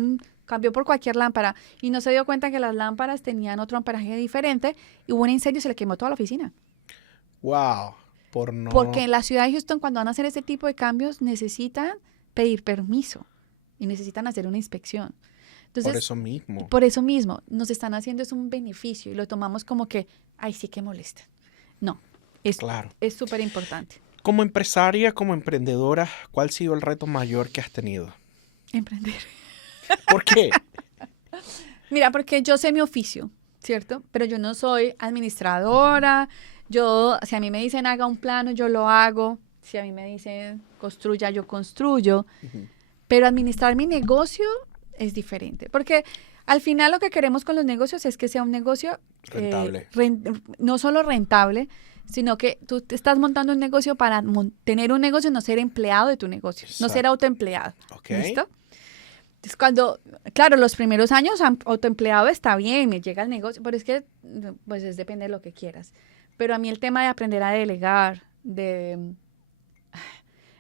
cambió por cualquier lámpara y no se dio cuenta que las lámparas tenían otro amperaje diferente y hubo un incendio y se le quemó toda la oficina. Wow. Por no. Porque en la ciudad de Houston, cuando van a hacer ese tipo de cambios, necesitan pedir permiso y necesitan hacer una inspección. Entonces, Por eso mismo. nos están haciendo es un beneficio y lo tomamos como que, ay, sí que molesta. No, Claro. es súper importante. Como empresaria, como emprendedora, ¿cuál ha sido el reto mayor que has tenido? Emprender. ¿Por qué? Mira, porque yo sé mi oficio, ¿cierto? Pero yo no soy administradora. Si a mí me dicen haga un plano, yo lo hago. Si a mí me dicen construya, yo construyo. Ujú. Pero administrar mi negocio es diferente. Porque al final lo que queremos con los negocios es que sea un negocio Rentable. no solo rentable, sino que tú te estás montando un negocio para tener un negocio, no ser empleado de tu negocio, no ser Exacto. autoempleado. Ok. ¿Listo? Entonces, claro, los primeros años autoempleado está bien, me llega el negocio, pero es que, pues, depende de lo que quieras. Pero a mí el tema de aprender a delegar,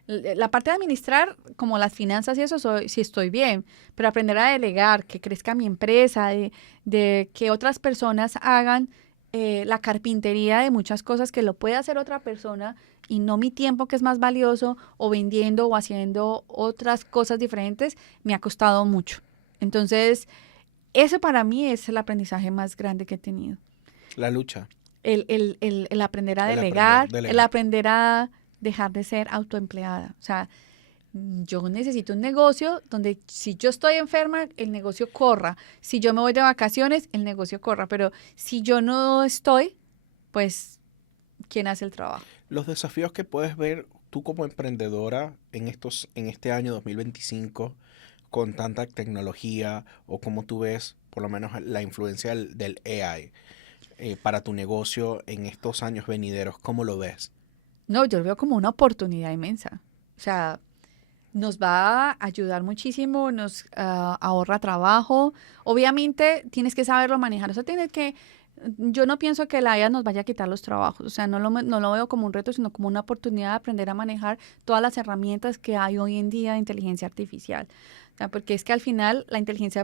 la parte de administrar, como las finanzas y eso, sí estoy bien, pero aprender a delegar, que crezca mi empresa, de que otras personas hagan la carpintería de muchas cosas que lo puede hacer otra persona y no mi tiempo que es más valioso o vendiendo o haciendo otras cosas diferentes, me ha costado mucho. Entonces, eso para mí es el aprendizaje más grande que he tenido. La lucha. El aprender a El delegar, aprender. el aprender a dejar de ser autoempleada. O sea, yo necesito un negocio donde si yo estoy enferma, el negocio corra. Si yo me voy de vacaciones, el negocio corra. Pero si yo no estoy, pues, ¿quién hace el trabajo? Los desafíos que puedes ver tú como emprendedora en este año 2025 con tanta tecnología o como tú ves por lo menos la influencia del AI para tu negocio en estos años venideros, ¿cómo lo ves? No, yo lo veo como una oportunidad inmensa. O sea, nos va a ayudar muchísimo, nos ahorra trabajo. Obviamente tienes que saberlo manejar. O sea, yo no pienso que la IA nos vaya a quitar los trabajos. O sea, no lo veo como un reto, sino como una oportunidad de aprender a manejar todas las herramientas que hay hoy en día de inteligencia artificial. O sea, porque es que al final la inteligencia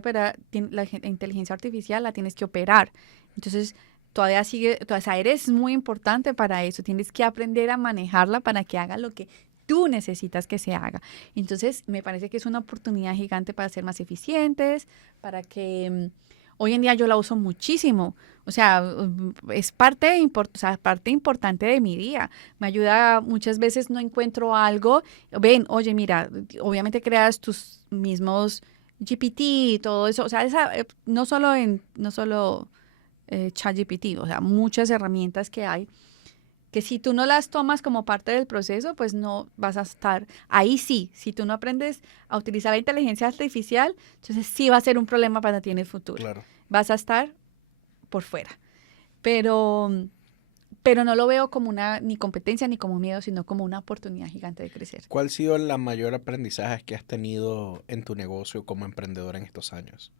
artificial la tienes que operar. Entonces, eres muy importante para eso. Tienes que aprender a manejarla para que haga lo que tú necesitas que se haga. Entonces, me parece que es una oportunidad gigante para ser más eficientes, para que hoy en día yo la uso muchísimo. O sea, es parte importante de mi día. Me ayuda, muchas veces no encuentro algo. Ven, oye, mira, obviamente creas tus mismos GPT y todo eso. O sea, no solo ChatGPT, o sea, muchas herramientas que hay que si tú no las tomas como parte del proceso, pues no vas a estar ahí. Sí, si tú no aprendes a utilizar la inteligencia artificial, entonces sí va a ser un problema para ti en el futuro. Claro. Vas a estar por fuera. Pero no lo veo como ni competencia ni como miedo, sino como una oportunidad gigante de crecer. ¿Cuál ha sido la mayor aprendizaje que has tenido en tu negocio como emprendedora en estos años?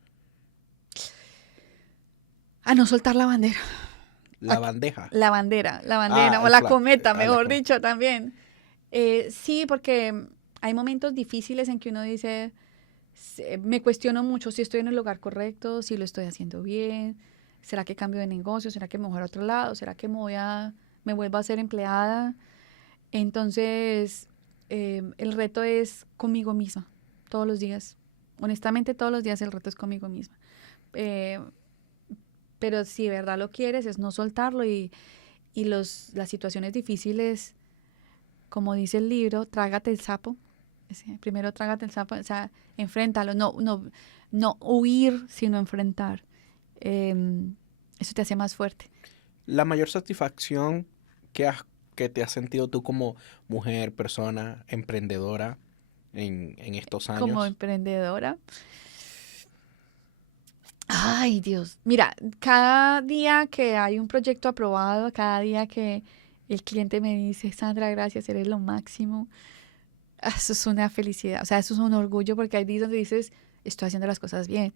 A no soltar la bandera. La bandeja. La bandera, Ah, o el la flag. cometa, La mejor cometa. dicho, también. Sí, porque hay momentos difíciles en que uno dice, me cuestiono mucho si estoy en el lugar correcto, si lo estoy haciendo bien, ¿será que cambio de negocio? ¿Será que me voy a otro lado? ¿Será que me vuelvo a ser empleada? Entonces, el reto es conmigo misma, todos los días. Honestamente, todos los días el reto es conmigo misma. Eh, pero si de verdad lo quieres, es no soltarlo y las situaciones difíciles, como dice el libro, trágate el sapo. Primero trágate el sapo, o sea, enfréntalo, no huir, sino enfrentar. Eso te hace más fuerte. La mayor satisfacción que te has sentido tú como mujer, persona, emprendedora en estos Como años. emprendedora. Ay, Dios. Mira, cada día que hay un proyecto aprobado, cada día que el cliente me dice, Sandra, gracias, eres lo máximo, eso es una felicidad. O sea, eso es un orgullo porque hay días donde dices, estoy haciendo las cosas bien.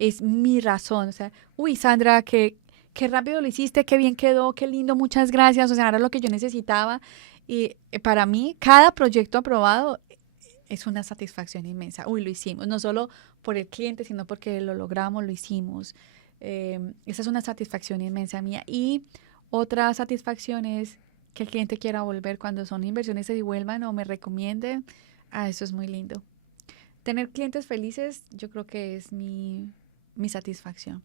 Es mi razón. O sea, uy, Sandra, qué rápido lo hiciste, qué bien quedó, qué lindo, muchas gracias. O sea, era lo que yo necesitaba. Y para mí, cada proyecto aprobado es una satisfacción inmensa. Uy, lo hicimos, no solo por el cliente, sino porque lo logramos, lo hicimos. Esa es una satisfacción inmensa mía. Y otra satisfacción es que el cliente quiera volver cuando son inversiones se devuelvan o me recomienden. Ah, eso es muy lindo. Tener clientes felices, yo creo que es mi satisfacción.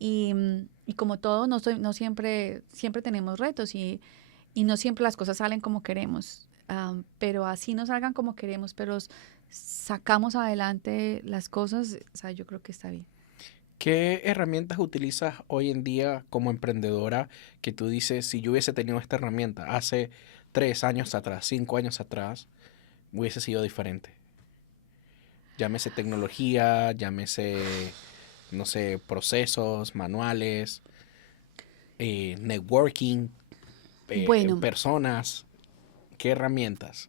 Y como todo, no siempre tenemos retos y no siempre las cosas salen como queremos. Pero así no salgan como queremos, pero sacamos adelante las cosas, o sea, yo creo que está bien. ¿Qué herramientas utilizas hoy en día como emprendedora que tú dices, si yo hubiese tenido esta herramienta hace 3 años atrás, 5 años atrás, hubiese sido diferente? Llámese tecnología, llámese, no sé, procesos, manuales, networking, Bueno, personas. ¿Qué herramientas?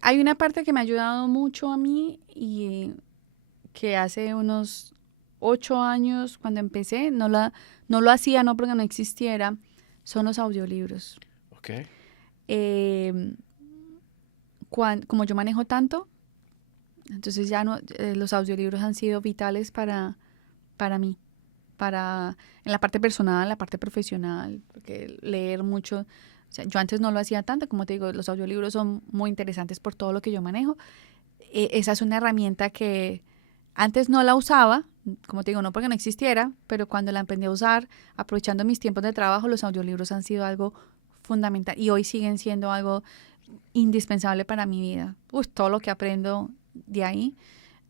hay una parte que me ha ayudado mucho a mí y que hace unos 8 años cuando empecé, no lo hacía, no porque no existiera, son los audiolibros. Ok. Eh, como yo manejo tanto, entonces ya no, los audiolibros han sido vitales para mí, en la parte personal, en la parte profesional, porque leer mucho, o sea, yo antes no lo hacía tanto, como te digo, los audiolibros son muy interesantes por todo lo que yo manejo. Esa es una herramienta que antes no la usaba, como te digo, no porque no existiera, pero cuando la aprendí a usar, aprovechando mis tiempos de trabajo, los audiolibros han sido algo fundamental y hoy siguen siendo algo indispensable para mi vida. Todo lo que aprendo de ahí.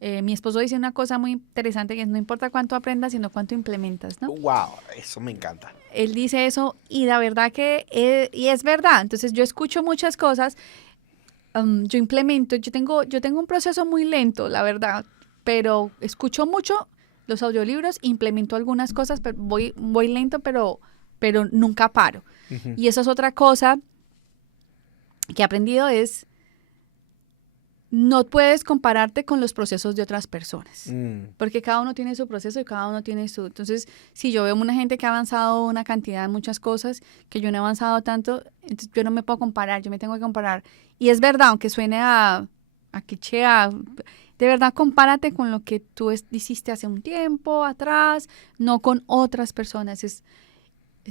Mi esposo dice una cosa muy interesante que es no importa cuánto aprendas, sino cuánto implementas, ¿no? Wow, eso me encanta. Él dice eso y la verdad que y es verdad. Entonces yo escucho muchas cosas, yo implemento, yo tengo un proceso muy lento, la verdad, pero escucho mucho los audiolibros, implemento algunas cosas, pero voy lento, pero nunca paro. Ujú. Y eso es otra cosa que he aprendido es no puedes compararte con los procesos de otras personas, Mm, porque cada uno tiene su proceso y cada uno tiene su... Entonces, si yo veo una gente que ha avanzado una cantidad de muchas cosas, que yo no he avanzado tanto, entonces yo no me puedo comparar, yo me tengo que comparar. Y es verdad, aunque suene a cliché, de verdad compárate con lo que tú hiciste hace un tiempo atrás, no con otras personas. Es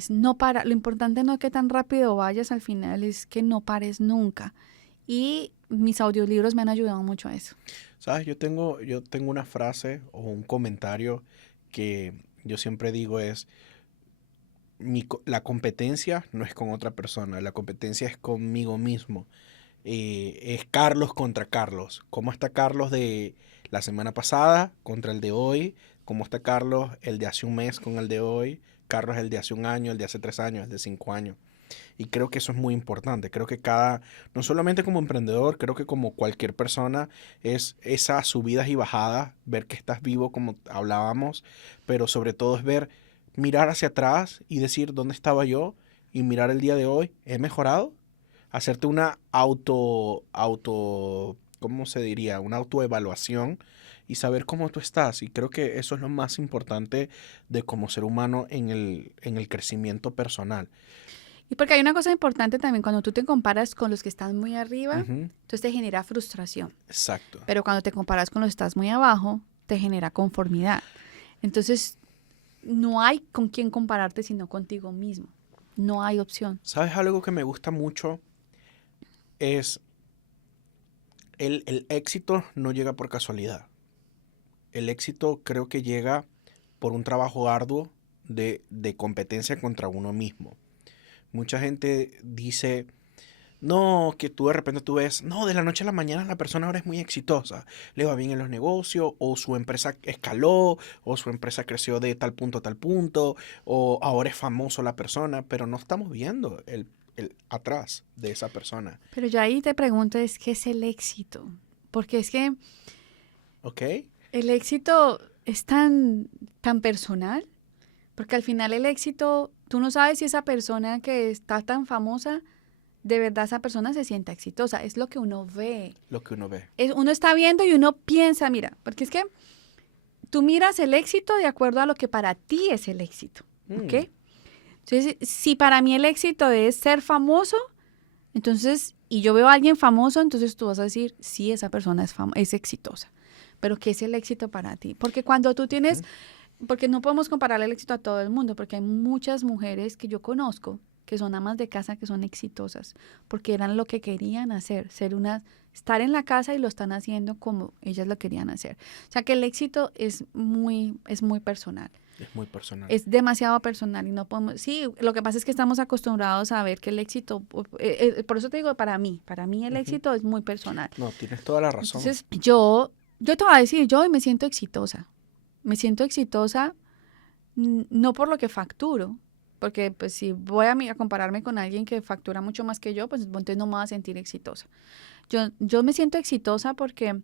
no parar. Lo importante no es que tan rápido vayas al final, es que no pares nunca. Y mis audiolibros me han ayudado mucho a eso. ¿Sabes? Yo tengo una frase o un comentario que yo siempre digo es, la competencia no es con otra persona, la competencia es conmigo mismo. Es Carlos contra Carlos. ¿Cómo está Carlos de la semana pasada contra el de hoy? ¿Cómo está Carlos el de hace un mes con el de hoy? Carlos el de hace un año, el de hace 3 años, el de 5 años. Y creo que eso es muy importante. Creo que no solamente como emprendedor, creo que como cualquier persona, es esas subidas y bajadas, ver que estás vivo como hablábamos, pero sobre todo es mirar hacia atrás y decir dónde estaba yo y mirar el día de hoy. ¿He mejorado? Hacerte una ¿cómo se diría? Una autoevaluación y saber cómo tú estás. Y creo que eso es lo más importante de como ser humano en el crecimiento personal. Y porque hay una cosa importante también, cuando tú te comparas con los que están muy arriba, Ujú. entonces te genera frustración. Exacto. Pero cuando te comparas con los que estás muy abajo, te genera conformidad. Entonces, no hay con quién compararte sino contigo mismo. No hay opción. ¿Sabes algo que me gusta mucho? es el éxito no llega por casualidad. El éxito creo que llega por un trabajo arduo de competencia contra uno mismo. Mucha gente dice, no, que tú de repente tú ves, no, de la noche a la mañana la persona ahora es muy exitosa, le va bien en los negocios, o su empresa escaló, o su empresa creció de tal punto a tal punto, o ahora es famoso la persona, pero no estamos viendo el atrás de esa persona. Pero yo ahí te pregunto, ¿qué es el éxito? Porque es que ¿Ok? el éxito es tan personal, porque al final el éxito, tú no sabes si esa persona que está tan famosa, de verdad esa persona se sienta exitosa. Es lo que uno ve. Lo que uno ve. Uno está viendo y uno piensa, mira, porque es que tú miras el éxito de acuerdo a lo que para ti es el éxito, ¿ok? Entonces, si para mí el éxito es ser famoso, entonces, y yo veo a alguien famoso, entonces tú vas a decir, sí, esa persona es exitosa. Pero ¿qué es el éxito para ti? Porque cuando tú tienes, porque no podemos comparar el éxito a todo el mundo, porque hay muchas mujeres que yo conozco que son amas de casa que son exitosas, porque eran lo que querían hacer, estar en la casa y lo están haciendo como ellas lo querían hacer. O sea que el éxito es muy personal. Es muy personal. Es demasiado personal y no podemos, sí, lo que pasa es que estamos acostumbrados a ver que el éxito, por eso te digo, para mí el éxito es muy personal. No, tienes toda la razón. Entonces, yo te voy a decir, yo hoy me siento exitosa. Me siento exitosa no por lo que facturo, porque pues si voy a compararme con alguien que factura mucho más que yo, pues entonces no me voy a sentir exitosa. Yo me siento exitosa porque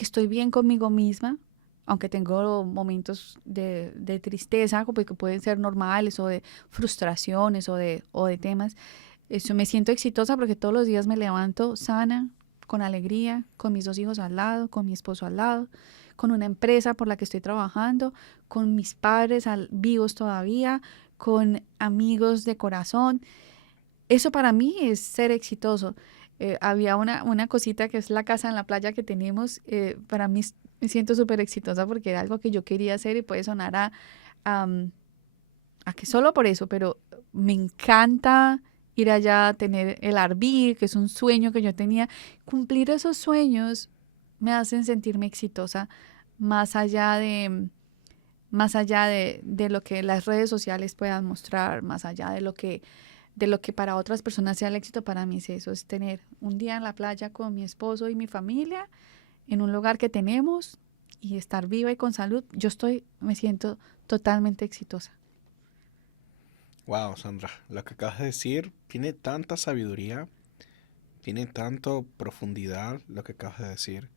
estoy bien conmigo misma, aunque tengo momentos de tristeza, porque pueden ser normales, o de frustraciones, o de temas. Me siento exitosa porque todos los días me levanto sana, con alegría, con mis 2 hijos al lado, con mi esposo al lado, con una empresa por la que estoy trabajando, con mis padres vivos todavía, con amigos de corazón. Eso para mí es ser exitoso. Había una cosita que es la casa en la playa que tenemos. Para mí me siento súper exitosa porque era algo que yo quería hacer y puede sonar a que solo por eso, pero me encanta ir allá a tener el RV, que es un sueño que yo tenía. Cumplir esos sueños me hacen sentirme exitosa más allá de lo que las redes sociales puedan mostrar, más allá de lo que para otras personas sea el éxito. Para mí es eso, es tener un día en la playa con mi esposo y mi familia, en un lugar que tenemos, y estar viva y con salud. Me siento totalmente exitosa. Wow, Sandra, lo que acabas de decir tiene tanta sabiduría, tiene tanto profundidad lo que acabas de decir.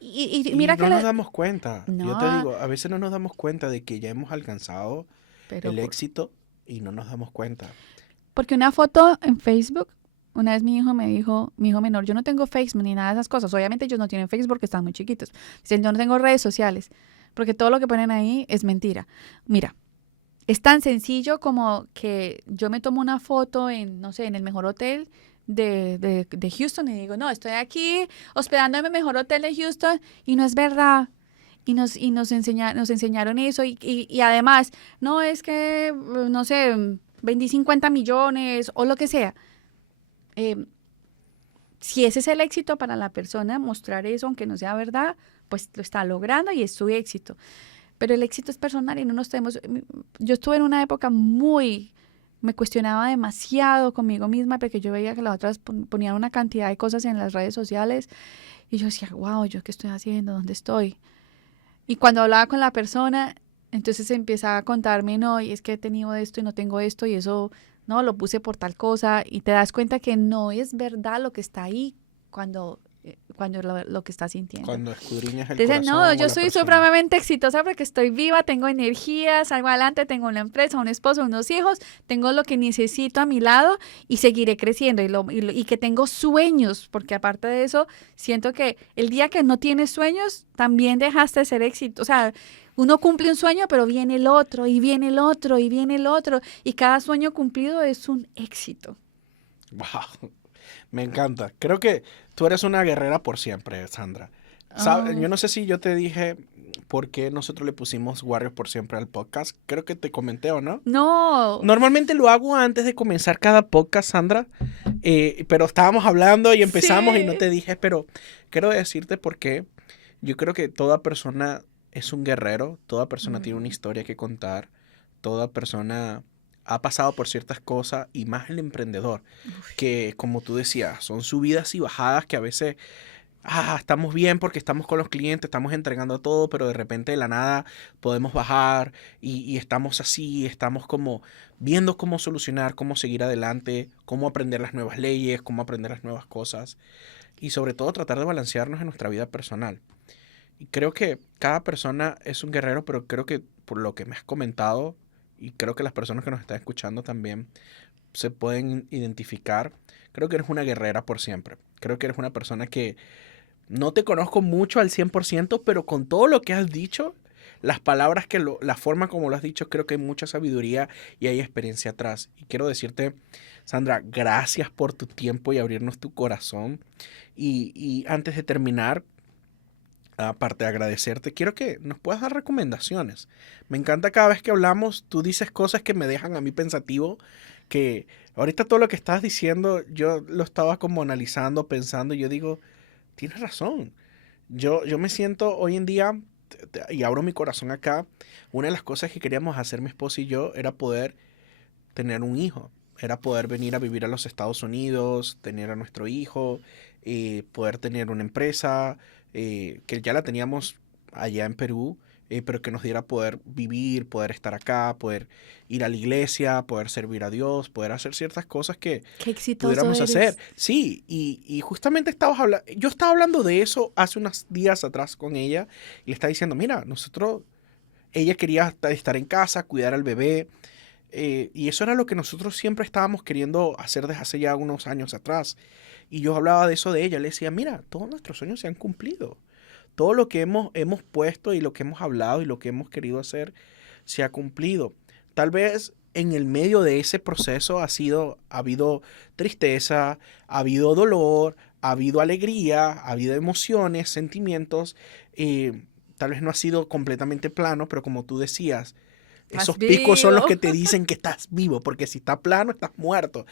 Y Y mira no que nos damos cuenta. Yo te No, digo, a veces no nos damos cuenta de que ya hemos alcanzado pero el éxito y no nos damos cuenta. porque una foto en Facebook, una vez mi hijo me dijo, mi hijo menor, yo no tengo Facebook ni nada de esas cosas. Obviamente ellos no tienen Facebook porque están muy chiquitos. Dicen, yo no tengo redes sociales, porque todo lo que ponen ahí es mentira. Mira, es tan sencillo como que yo me tomo una foto no sé, en el mejor hotel de Houston y digo, no, estoy aquí hospedándome en el mejor hotel de Houston, y no es verdad. Y nos enseñaron eso, y además, no es que, no sé, vendí 50 millones o lo que sea. Si ese es el éxito para la persona, mostrar eso, aunque no sea verdad, pues lo está logrando y es su éxito. Pero el éxito es personal y no nos tenemos... Yo estuve en una época me cuestionaba demasiado conmigo misma, porque yo veía que las otras ponían una cantidad de cosas en las redes sociales y yo decía, wow, ¿yo qué estoy haciendo? ¿Dónde estoy? Y cuando hablaba con la persona, entonces empezaba a contarme, no, y es que he tenido esto y no tengo esto, y eso, no, lo puse por tal cosa, y te das cuenta que no es verdad lo que está ahí cuando lo que estás sintiendo. Cuando escudriñas el Entonces, corazón no, o yo la soy persona. supremamente exitosa porque estoy viva, tengo energía, salgo adelante, tengo una empresa, un esposo, unos hijos, tengo lo que necesito a mi lado y seguiré creciendo, y que tengo sueños, porque aparte de eso, siento que el día que no tienes sueños, también dejaste de ser éxito. O sea, uno cumple un sueño, pero viene el otro, y viene el otro, y viene el otro, y cada sueño cumplido es un éxito. Wow, me encanta. Creo que tú eres una guerrera por siempre, Sandra. Oh, Yo no sé si yo te dije por qué nosotros le pusimos Warriors por siempre al podcast. Creo que te comenté, ¿o no? no. Normalmente lo hago antes de comenzar cada podcast, Sandra. Pero estábamos hablando y empezamos y no Sí. te dije, pero quiero decirte por qué. Yo creo que toda persona es un guerrero, toda persona tiene una Mm, historia que contar, toda persona ha pasado por ciertas cosas y más el emprendedor, uf. que como tú decías, son subidas y bajadas que a veces estamos bien porque estamos con los clientes, estamos entregando todo, pero de repente de la nada podemos bajar y estamos así, estamos como viendo cómo solucionar, cómo seguir adelante, cómo aprender las nuevas leyes, cómo aprender las nuevas cosas y sobre todo tratar de balancearnos en nuestra vida personal. Y creo que cada persona es un guerrero, pero creo que por lo que me has comentado, y creo que las personas que nos están escuchando también se pueden identificar, creo que eres una guerrera por siempre. Creo que eres una persona que no te conozco mucho al 100%, pero con todo lo que has dicho, las palabras la forma como lo has dicho, creo que hay mucha sabiduría y hay experiencia atrás. Y quiero decirte, Sandra, gracias por tu tiempo y abrirnos tu corazón. Y antes de terminar, aparte de agradecerte, quiero que nos puedas dar recomendaciones. Me encanta cada vez que hablamos, tú dices cosas que me dejan a mí pensativo, que ahorita todo lo que estás diciendo, yo lo estaba como analizando, pensando, y yo digo, tienes razón. Yo me siento hoy en día, y abro mi corazón acá, una de las cosas que queríamos hacer mi esposa y yo era poder tener un hijo, era poder venir a vivir a los Estados Unidos, tener a nuestro hijo, poder tener una empresa, que ya la teníamos allá en Perú, pero que nos diera poder vivir, poder estar acá, poder ir a la iglesia, poder servir a Dios, poder hacer ciertas cosas que Qué exitoso pudiéramos hacer. eres. Sí, y justamente yo estaba hablando de eso hace unos días atrás con ella y le estaba diciendo, mira, ella quería estar en casa, cuidar al bebé, y eso era lo que nosotros siempre estábamos queriendo hacer desde hace ya unos años atrás. Y yo hablaba de eso de ella, le decía, mira, todos nuestros sueños se han cumplido. Todo lo que hemos puesto y lo que hemos hablado y lo que hemos querido hacer se ha cumplido. Tal vez en el medio de ese proceso ha habido tristeza, ha habido dolor, ha habido alegría, ha habido emociones, sentimientos. Tal vez no ha sido completamente plano, pero como tú decías, Estás esos picos son los vivo. que te dicen que estás vivo, porque si está plano, estás muerto.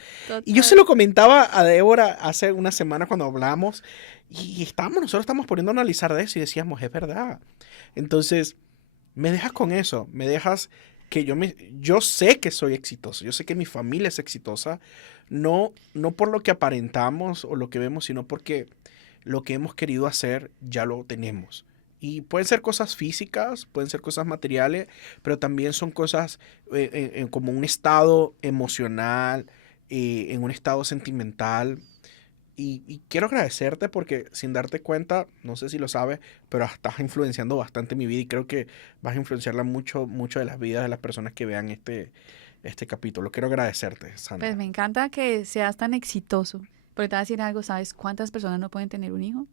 Y yo se Total. lo comentaba a Débora hace una semana cuando hablamos, y nosotros estamos poniendo a analizar de eso y decíamos, es verdad. Entonces, me dejas con eso, me dejas que yo sé que soy exitoso, yo sé que mi familia es exitosa, no por lo que aparentamos o lo que vemos, sino porque lo que hemos querido hacer ya lo tenemos. Y pueden ser cosas físicas, pueden ser cosas materiales, pero también son cosas como un estado emocional, en un estado sentimental. Y quiero agradecerte porque sin darte cuenta, no sé si lo sabes, pero estás influenciando bastante mi vida y creo que vas a influenciarla mucho, mucho de las vidas de las personas que vean este capítulo. Quiero agradecerte, Pues Sandra. me encanta que seas tan exitoso. Pero te voy a decir algo, ¿sabes cuántas personas no pueden tener un hijo?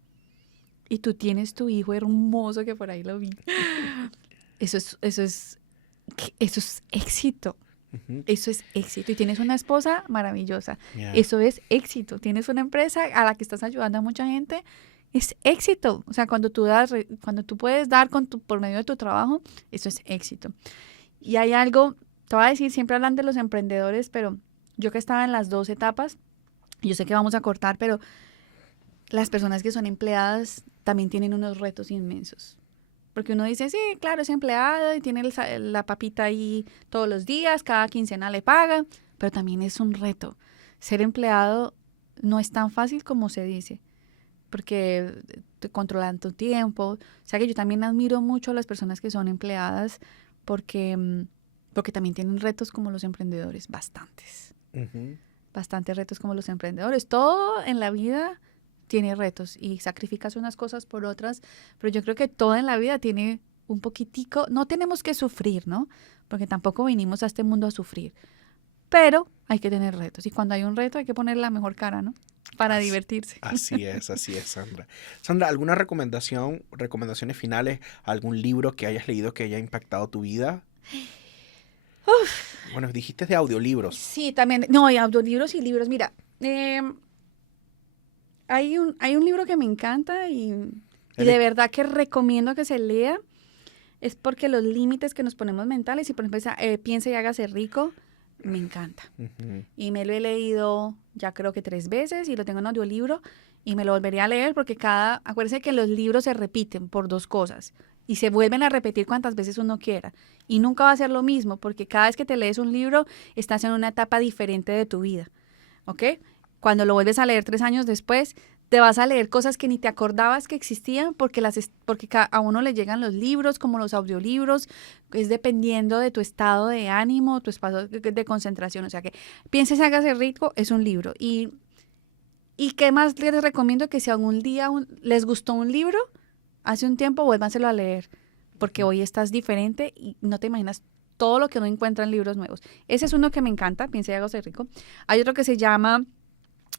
Y tú tienes tu hijo hermoso que por ahí lo vi. Eso es éxito. Ujú. Eso es éxito. Y tienes una esposa maravillosa. Ya. Eso es éxito. Tienes una empresa a la que estás ayudando a mucha gente. Es éxito. O sea, cuando tú puedes dar por medio de tu trabajo, eso es éxito. Y hay algo, te voy a decir, siempre hablan de los emprendedores, pero yo que estaba en las dos etapas, yo sé que vamos a cortar, pero las personas que son empleadas también tienen unos retos inmensos. Porque uno dice, sí, claro, es empleado y tiene la papita ahí todos los días, cada quincena le paga, pero también es un reto. Ser empleado no es tan fácil como se dice, porque te controlan tu tiempo. O sea que yo también admiro mucho a las personas que son empleadas porque, porque también tienen retos como los emprendedores, bastantes. Ujú. Bastantes retos como los emprendedores. Todo en la vida tiene retos y sacrificas unas cosas por otras, pero yo creo que todo en la vida tiene un poquitico, no tenemos que sufrir, ¿no? Porque tampoco vinimos a este mundo a sufrir, pero hay que tener retos y cuando hay un reto hay que poner la mejor cara, ¿no? Para Así, divertirse. así es, Sandra. Sandra, ¿alguna recomendaciones finales, algún libro que hayas leído que haya impactado tu vida? Bueno, dijiste de audiolibros. Sí, también, no, hay audiolibros y libros. Mira, hay un libro que me encanta y El de de- verdad que recomiendo que se lea. Es porque los límites que nos ponemos mentales, y por ejemplo, piensa y hágase rico, me encanta. Ujú. Y me lo he leído ya creo que 3 veces y lo tengo en audiolibro y me lo volveré a leer porque acuérdense que los libros se repiten por 2 cosas y se vuelven a repetir cuantas veces uno quiera y nunca va a ser lo mismo porque cada vez que te lees un libro estás en una etapa diferente de tu vida, ¿ok? Cuando lo vuelves a leer 3 años después, te vas a leer cosas que ni te acordabas que existían porque a uno le llegan los libros como los audiolibros, es dependiendo de tu estado de ánimo, tu estado de concentración. O sea que pienses, hágase rico, es un libro. ¿Y qué más les recomiendo? Que si algún día les gustó un libro, hace un tiempo, vuélvanselo a leer, porque hoy estás diferente y no te imaginas todo lo que uno encuentra en libros nuevos. Ese es uno que me encanta, piense y hágase rico. Hay otro que se llama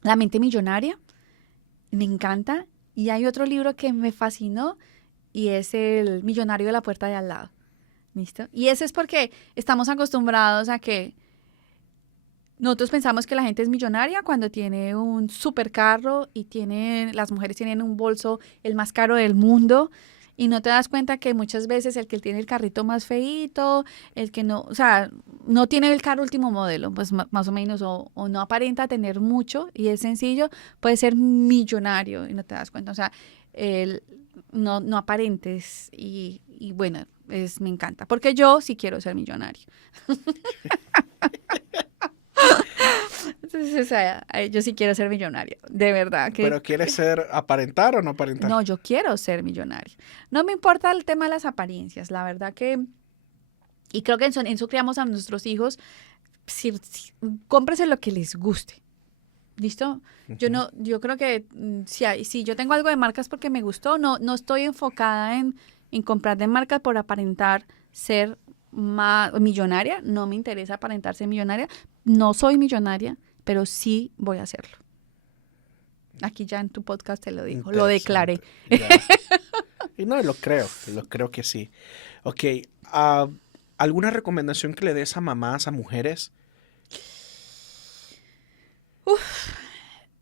La mente millonaria. Me encanta. Y hay otro libro que me fascinó y es El millonario de la puerta de al lado. ¿Listo? Y ese es porque estamos acostumbrados a que nosotros pensamos que la gente es millonaria cuando tiene un supercarro y las mujeres tienen un bolso el más caro del mundo y no te das cuenta que muchas veces el que tiene el carrito más feíto, el que no, o sea, no tiene el carro último modelo, pues más o menos, o no aparenta tener mucho y es sencillo, puede ser millonario y no te das cuenta, o sea, no aparentes y bueno, me encanta, porque yo sí quiero ser millonario. Entonces, o sea, yo sí quiero ser millonaria, de verdad. ¿Pero quieres aparentar o no aparentar? No, yo quiero ser millonaria. No me importa el tema de las apariencias, la verdad que, y creo que en eso criamos a nuestros hijos, cómprese lo que les guste. ¿Listo? Yo creo que si yo tengo algo de marcas porque me gustó, no estoy enfocada en comprar de marcas por aparentar ser millonaria, no me interesa aparentar ser millonaria, no soy millonaria, pero sí voy a hacerlo. Aquí ya en tu podcast te lo digo, lo declaré. Y no, lo creo que sí. Ok, ¿alguna recomendación que le des a mamás, a mujeres?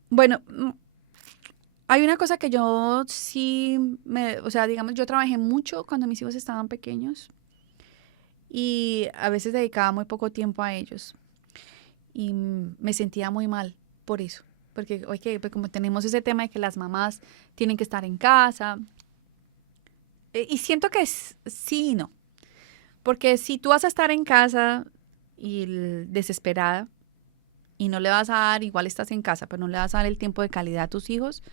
Bueno, hay una cosa que yo sí, o sea, digamos, yo trabajé mucho cuando mis hijos estaban pequeños y a veces dedicaba muy poco tiempo a ellos y me sentía muy mal por eso, porque oye, pues como tenemos ese tema de que las mamás tienen que estar en casa y siento que sí y no, porque si tú vas a estar en casa y desesperada y no le vas a dar, igual estás en casa, pero no le vas a dar el tiempo de calidad a tus hijos,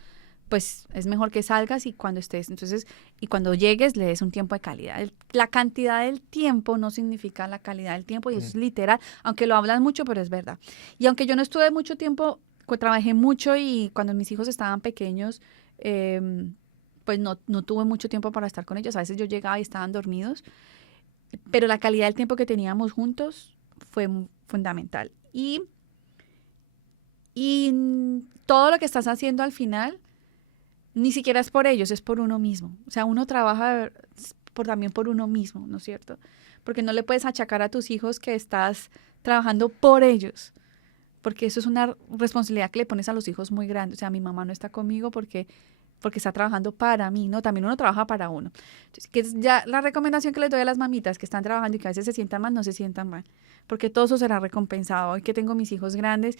pues es mejor que salgas y cuando estés, entonces, y cuando llegues le des un tiempo de calidad. La cantidad del tiempo no significa la calidad del tiempo y eso es literal, aunque lo hablan mucho, pero es verdad. Y aunque yo no estuve mucho tiempo, trabajé mucho y cuando mis hijos estaban pequeños, pues no tuve mucho tiempo para estar con ellos. A veces yo llegaba y estaban dormidos, pero la calidad del tiempo que teníamos juntos fue fundamental. Y todo lo que estás haciendo al final, ni siquiera es por ellos, es por uno mismo. O sea, uno trabaja también por uno mismo, ¿no es cierto? Porque no le puedes achacar a tus hijos que estás trabajando por ellos, porque eso es una responsabilidad que le pones a los hijos muy grande. O sea, mi mamá no está conmigo porque está trabajando para mí, ¿no? También uno trabaja para uno. Entonces, que ya la recomendación que les doy a las mamitas que están trabajando y que a veces se sientan mal, no se sientan mal, porque todo eso será recompensado. Hoy que tengo mis hijos grandes,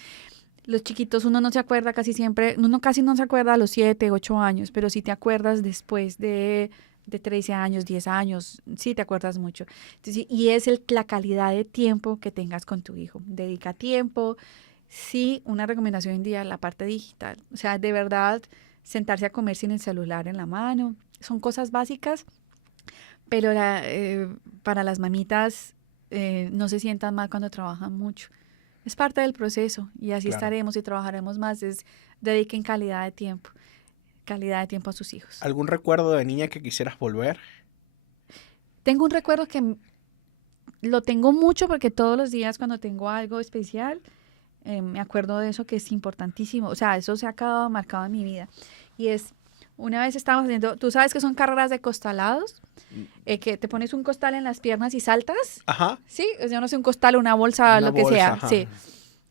los chiquitos, uno no se acuerda casi siempre, uno casi no se acuerda a los 7, 8 años, pero sí te acuerdas después de 13 años, 10 años, sí te acuerdas mucho. Entonces, y es la calidad de tiempo que tengas con tu hijo. Dedica tiempo. Sí, una recomendación hoy en día, la parte digital. O sea, de verdad, sentarse a comer sin el celular en la mano. Son cosas básicas, pero para las mamitas no se sientan mal cuando trabajan mucho. Es parte del proceso y así estaremos y trabajaremos más. Dediquen calidad de tiempo a sus hijos. ¿Algún recuerdo de niña que quisieras volver? Tengo un recuerdo que lo tengo mucho porque todos los días cuando tengo algo especial, me acuerdo de eso que es importantísimo. O sea, eso se ha quedado marcado en mi vida. Y es, una vez estábamos haciendo, tú sabes que son carreras de costalados, que te pones un costal en las piernas y saltas. Ajá. Sí, yo no sé, un costal, una bolsa, lo que sea. Ajá. Sí.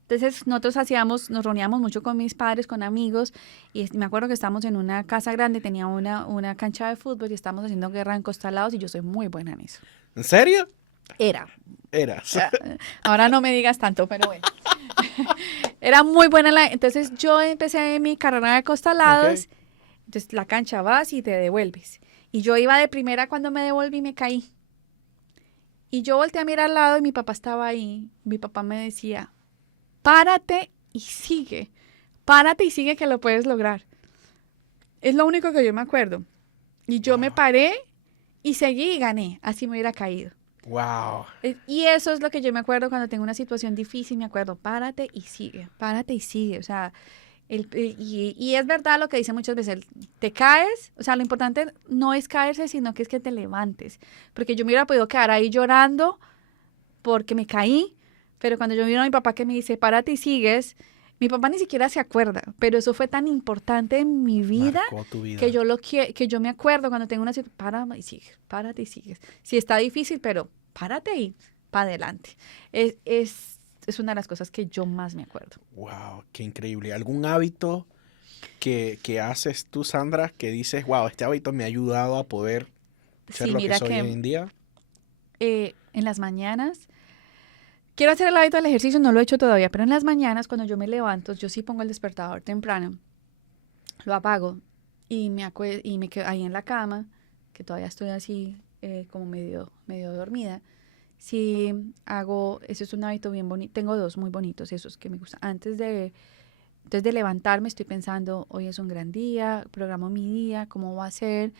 Entonces nosotros nos reuníamos mucho con mis padres, con amigos, y me acuerdo que estábamos en una casa grande, tenía una cancha de fútbol y estábamos haciendo guerra en costalados y yo soy muy buena en eso. ¿En serio? Era. Eras. Ah, Ahora no me digas tanto, pero bueno. Era muy buena entonces yo empecé mi carrera de Ok. costalados. Entonces la cancha vas y te devuelves. Y yo iba de primera cuando me devolví me caí. Y yo volteé a mirar al lado y mi papá estaba ahí. Mi papá me decía, párate y sigue. Párate y sigue que lo puedes lograr. Es lo único que yo me acuerdo. Y yo me Wow. paré y seguí y gané. Así me hubiera caído. Wow. Y eso es lo que yo me acuerdo cuando tengo una situación difícil. Me acuerdo, párate y sigue. Párate y sigue. O sea, y es verdad lo que dice muchas veces, te caes, o sea, lo importante no es caerse, sino que es que te levantes. Porque yo me hubiera podido quedar ahí llorando porque me caí, pero cuando yo miro a mi papá que me dice, párate y sigues, mi papá ni siquiera se acuerda, pero eso fue tan importante en mi vida Marcó tu que vida. que yo me acuerdo cuando tengo una situación, párate y sigues, párate y sigues. Sí está difícil, pero párate y para adelante. Es una de las cosas que yo más me acuerdo. Wow, qué increíble. ¿Algún hábito que haces tú, Sandra, que dices, wow, este hábito me ha ayudado a poder ser Sí, lo que mira soy hoy que en día? en las mañanas, quiero hacer el hábito del ejercicio, no lo he hecho todavía, pero en las mañanas cuando yo me levanto, yo sí pongo el despertador temprano, lo apago y me quedo ahí en la cama, que todavía estoy así como medio dormida. Sí hago, eso es un hábito bien bonito, tengo dos muy bonitos, esos que me gustan. Antes de levantarme estoy pensando, hoy es un gran día, programo mi día, cómo va a ser.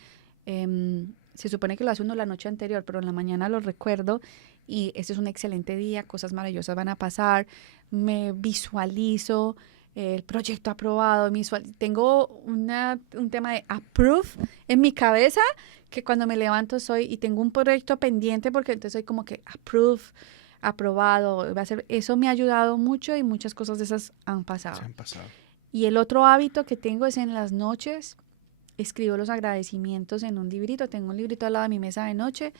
Se supone que lo hace uno la noche anterior, pero en la mañana lo recuerdo y este es un excelente día, cosas maravillosas van a pasar, me visualizo el proyecto aprobado, tengo un tema de approve en mi cabeza que cuando me levanto soy y tengo un proyecto pendiente porque entonces soy como que approve, aprobado, va a ser, eso me ha ayudado mucho y muchas cosas de esas han Se pasado. han pasado. Y el otro hábito que tengo es en las noches, escribo los agradecimientos en un librito. Tengo un librito al lado de mi mesa de noche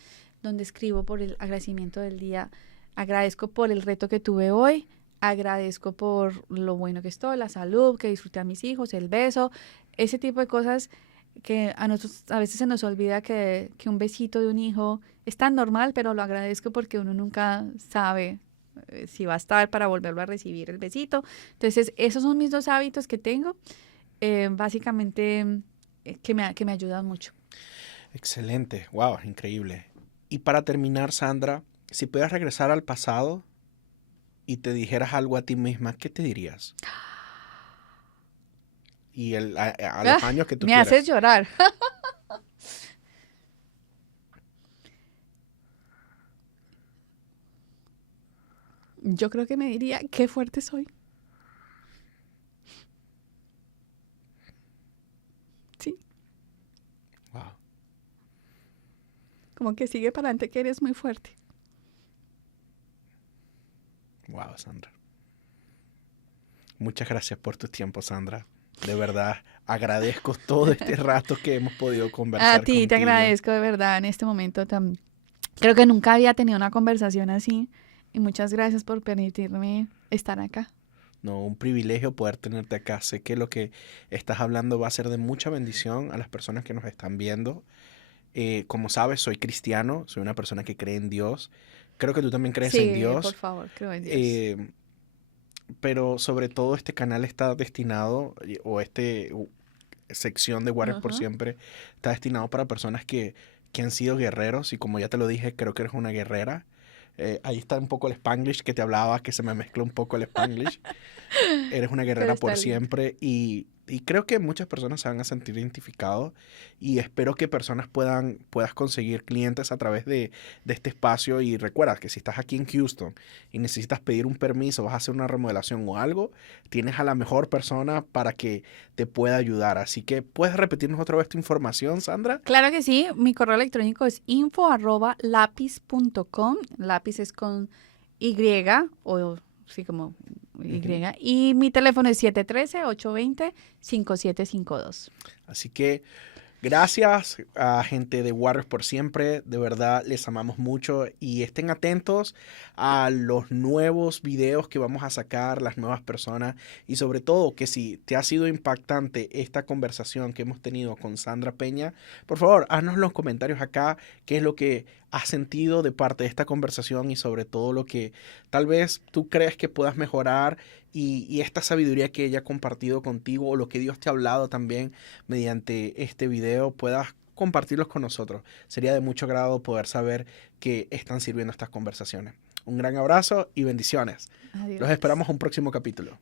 donde escribo por el agradecimiento del día. Agradezco por el reto que tuve hoy. Agradezco por lo bueno que estoy, la salud, que disfruté a mis hijos, el beso, ese tipo de cosas que a nosotros a veces se nos olvida que un besito de un hijo es tan normal, pero lo agradezco porque uno nunca sabe si va a estar para volverlo a recibir el besito. Entonces, esos son mis dos hábitos que tengo, básicamente que me ayudan mucho. Excelente. Wow, increíble. Y para terminar, Sandra, si pudieras regresar al pasado y te dijeras algo a ti misma, ¿qué te dirías? Y a los Ah, años que tú me haces quieras. llorar. Yo creo que me diría, qué fuerte soy. Sí, Wow. como que sigue para adelante, que eres muy fuerte. Wow, Sandra. Muchas gracias por tu tiempo, Sandra. De verdad, agradezco todo este rato que hemos podido A conversar ti te contigo. agradezco de verdad en este momento tan... Creo que nunca había tenido una conversación así y muchas gracias por permitirme estar acá. No, un privilegio poder tenerte acá. Sé que lo que estás hablando va a ser de mucha bendición a las personas que nos están viendo. Como sabes, soy cristiano, soy una persona que cree en Dios. Creo que tú también crees en Sí, por Dios. favor, creo en Dios. eh, pero sobre todo este canal está destinado, o sección de Warriors por Ajá. Siempre, está destinado para personas que han sido guerreros. Y como ya te lo dije, creo que eres una guerrera. Ahí está un poco el Spanglish que te hablaba, que se me mezcló un poco el Spanglish. Eres una Pero guerrera está por lindo. siempre y creo que muchas personas se van a sentir identificados y espero que personas puedas conseguir clientes a través de este espacio. Y recuerda que si estás aquí en Houston y necesitas pedir un permiso, vas a hacer una remodelación o algo, tienes a la mejor persona para que te pueda ayudar. Así que puedes repetirnos otra vez tu información, Sandra. Claro que sí, mi correo electrónico es info@lapis.com. Lápiz es con Y o sí como Y. Ujú. Y mi teléfono es 713-820-5752. Así que gracias a gente de Warriors por Siempre, de verdad les amamos mucho y estén atentos a los nuevos videos que vamos a sacar, las nuevas personas y sobre todo que si te ha sido impactante esta conversación que hemos tenido con Sandra Peña, por favor, haznos los comentarios acá qué es lo que has sentido de parte de esta conversación y sobre todo lo que tal vez tú crees que puedas mejorar y esta sabiduría que ella ha compartido contigo o lo que Dios te ha hablado también mediante este video puedas compartirlos con nosotros. Sería de mucho agrado poder saber que están sirviendo estas conversaciones. Un gran abrazo y bendiciones. Los Adiós. esperamos en un próximo capítulo.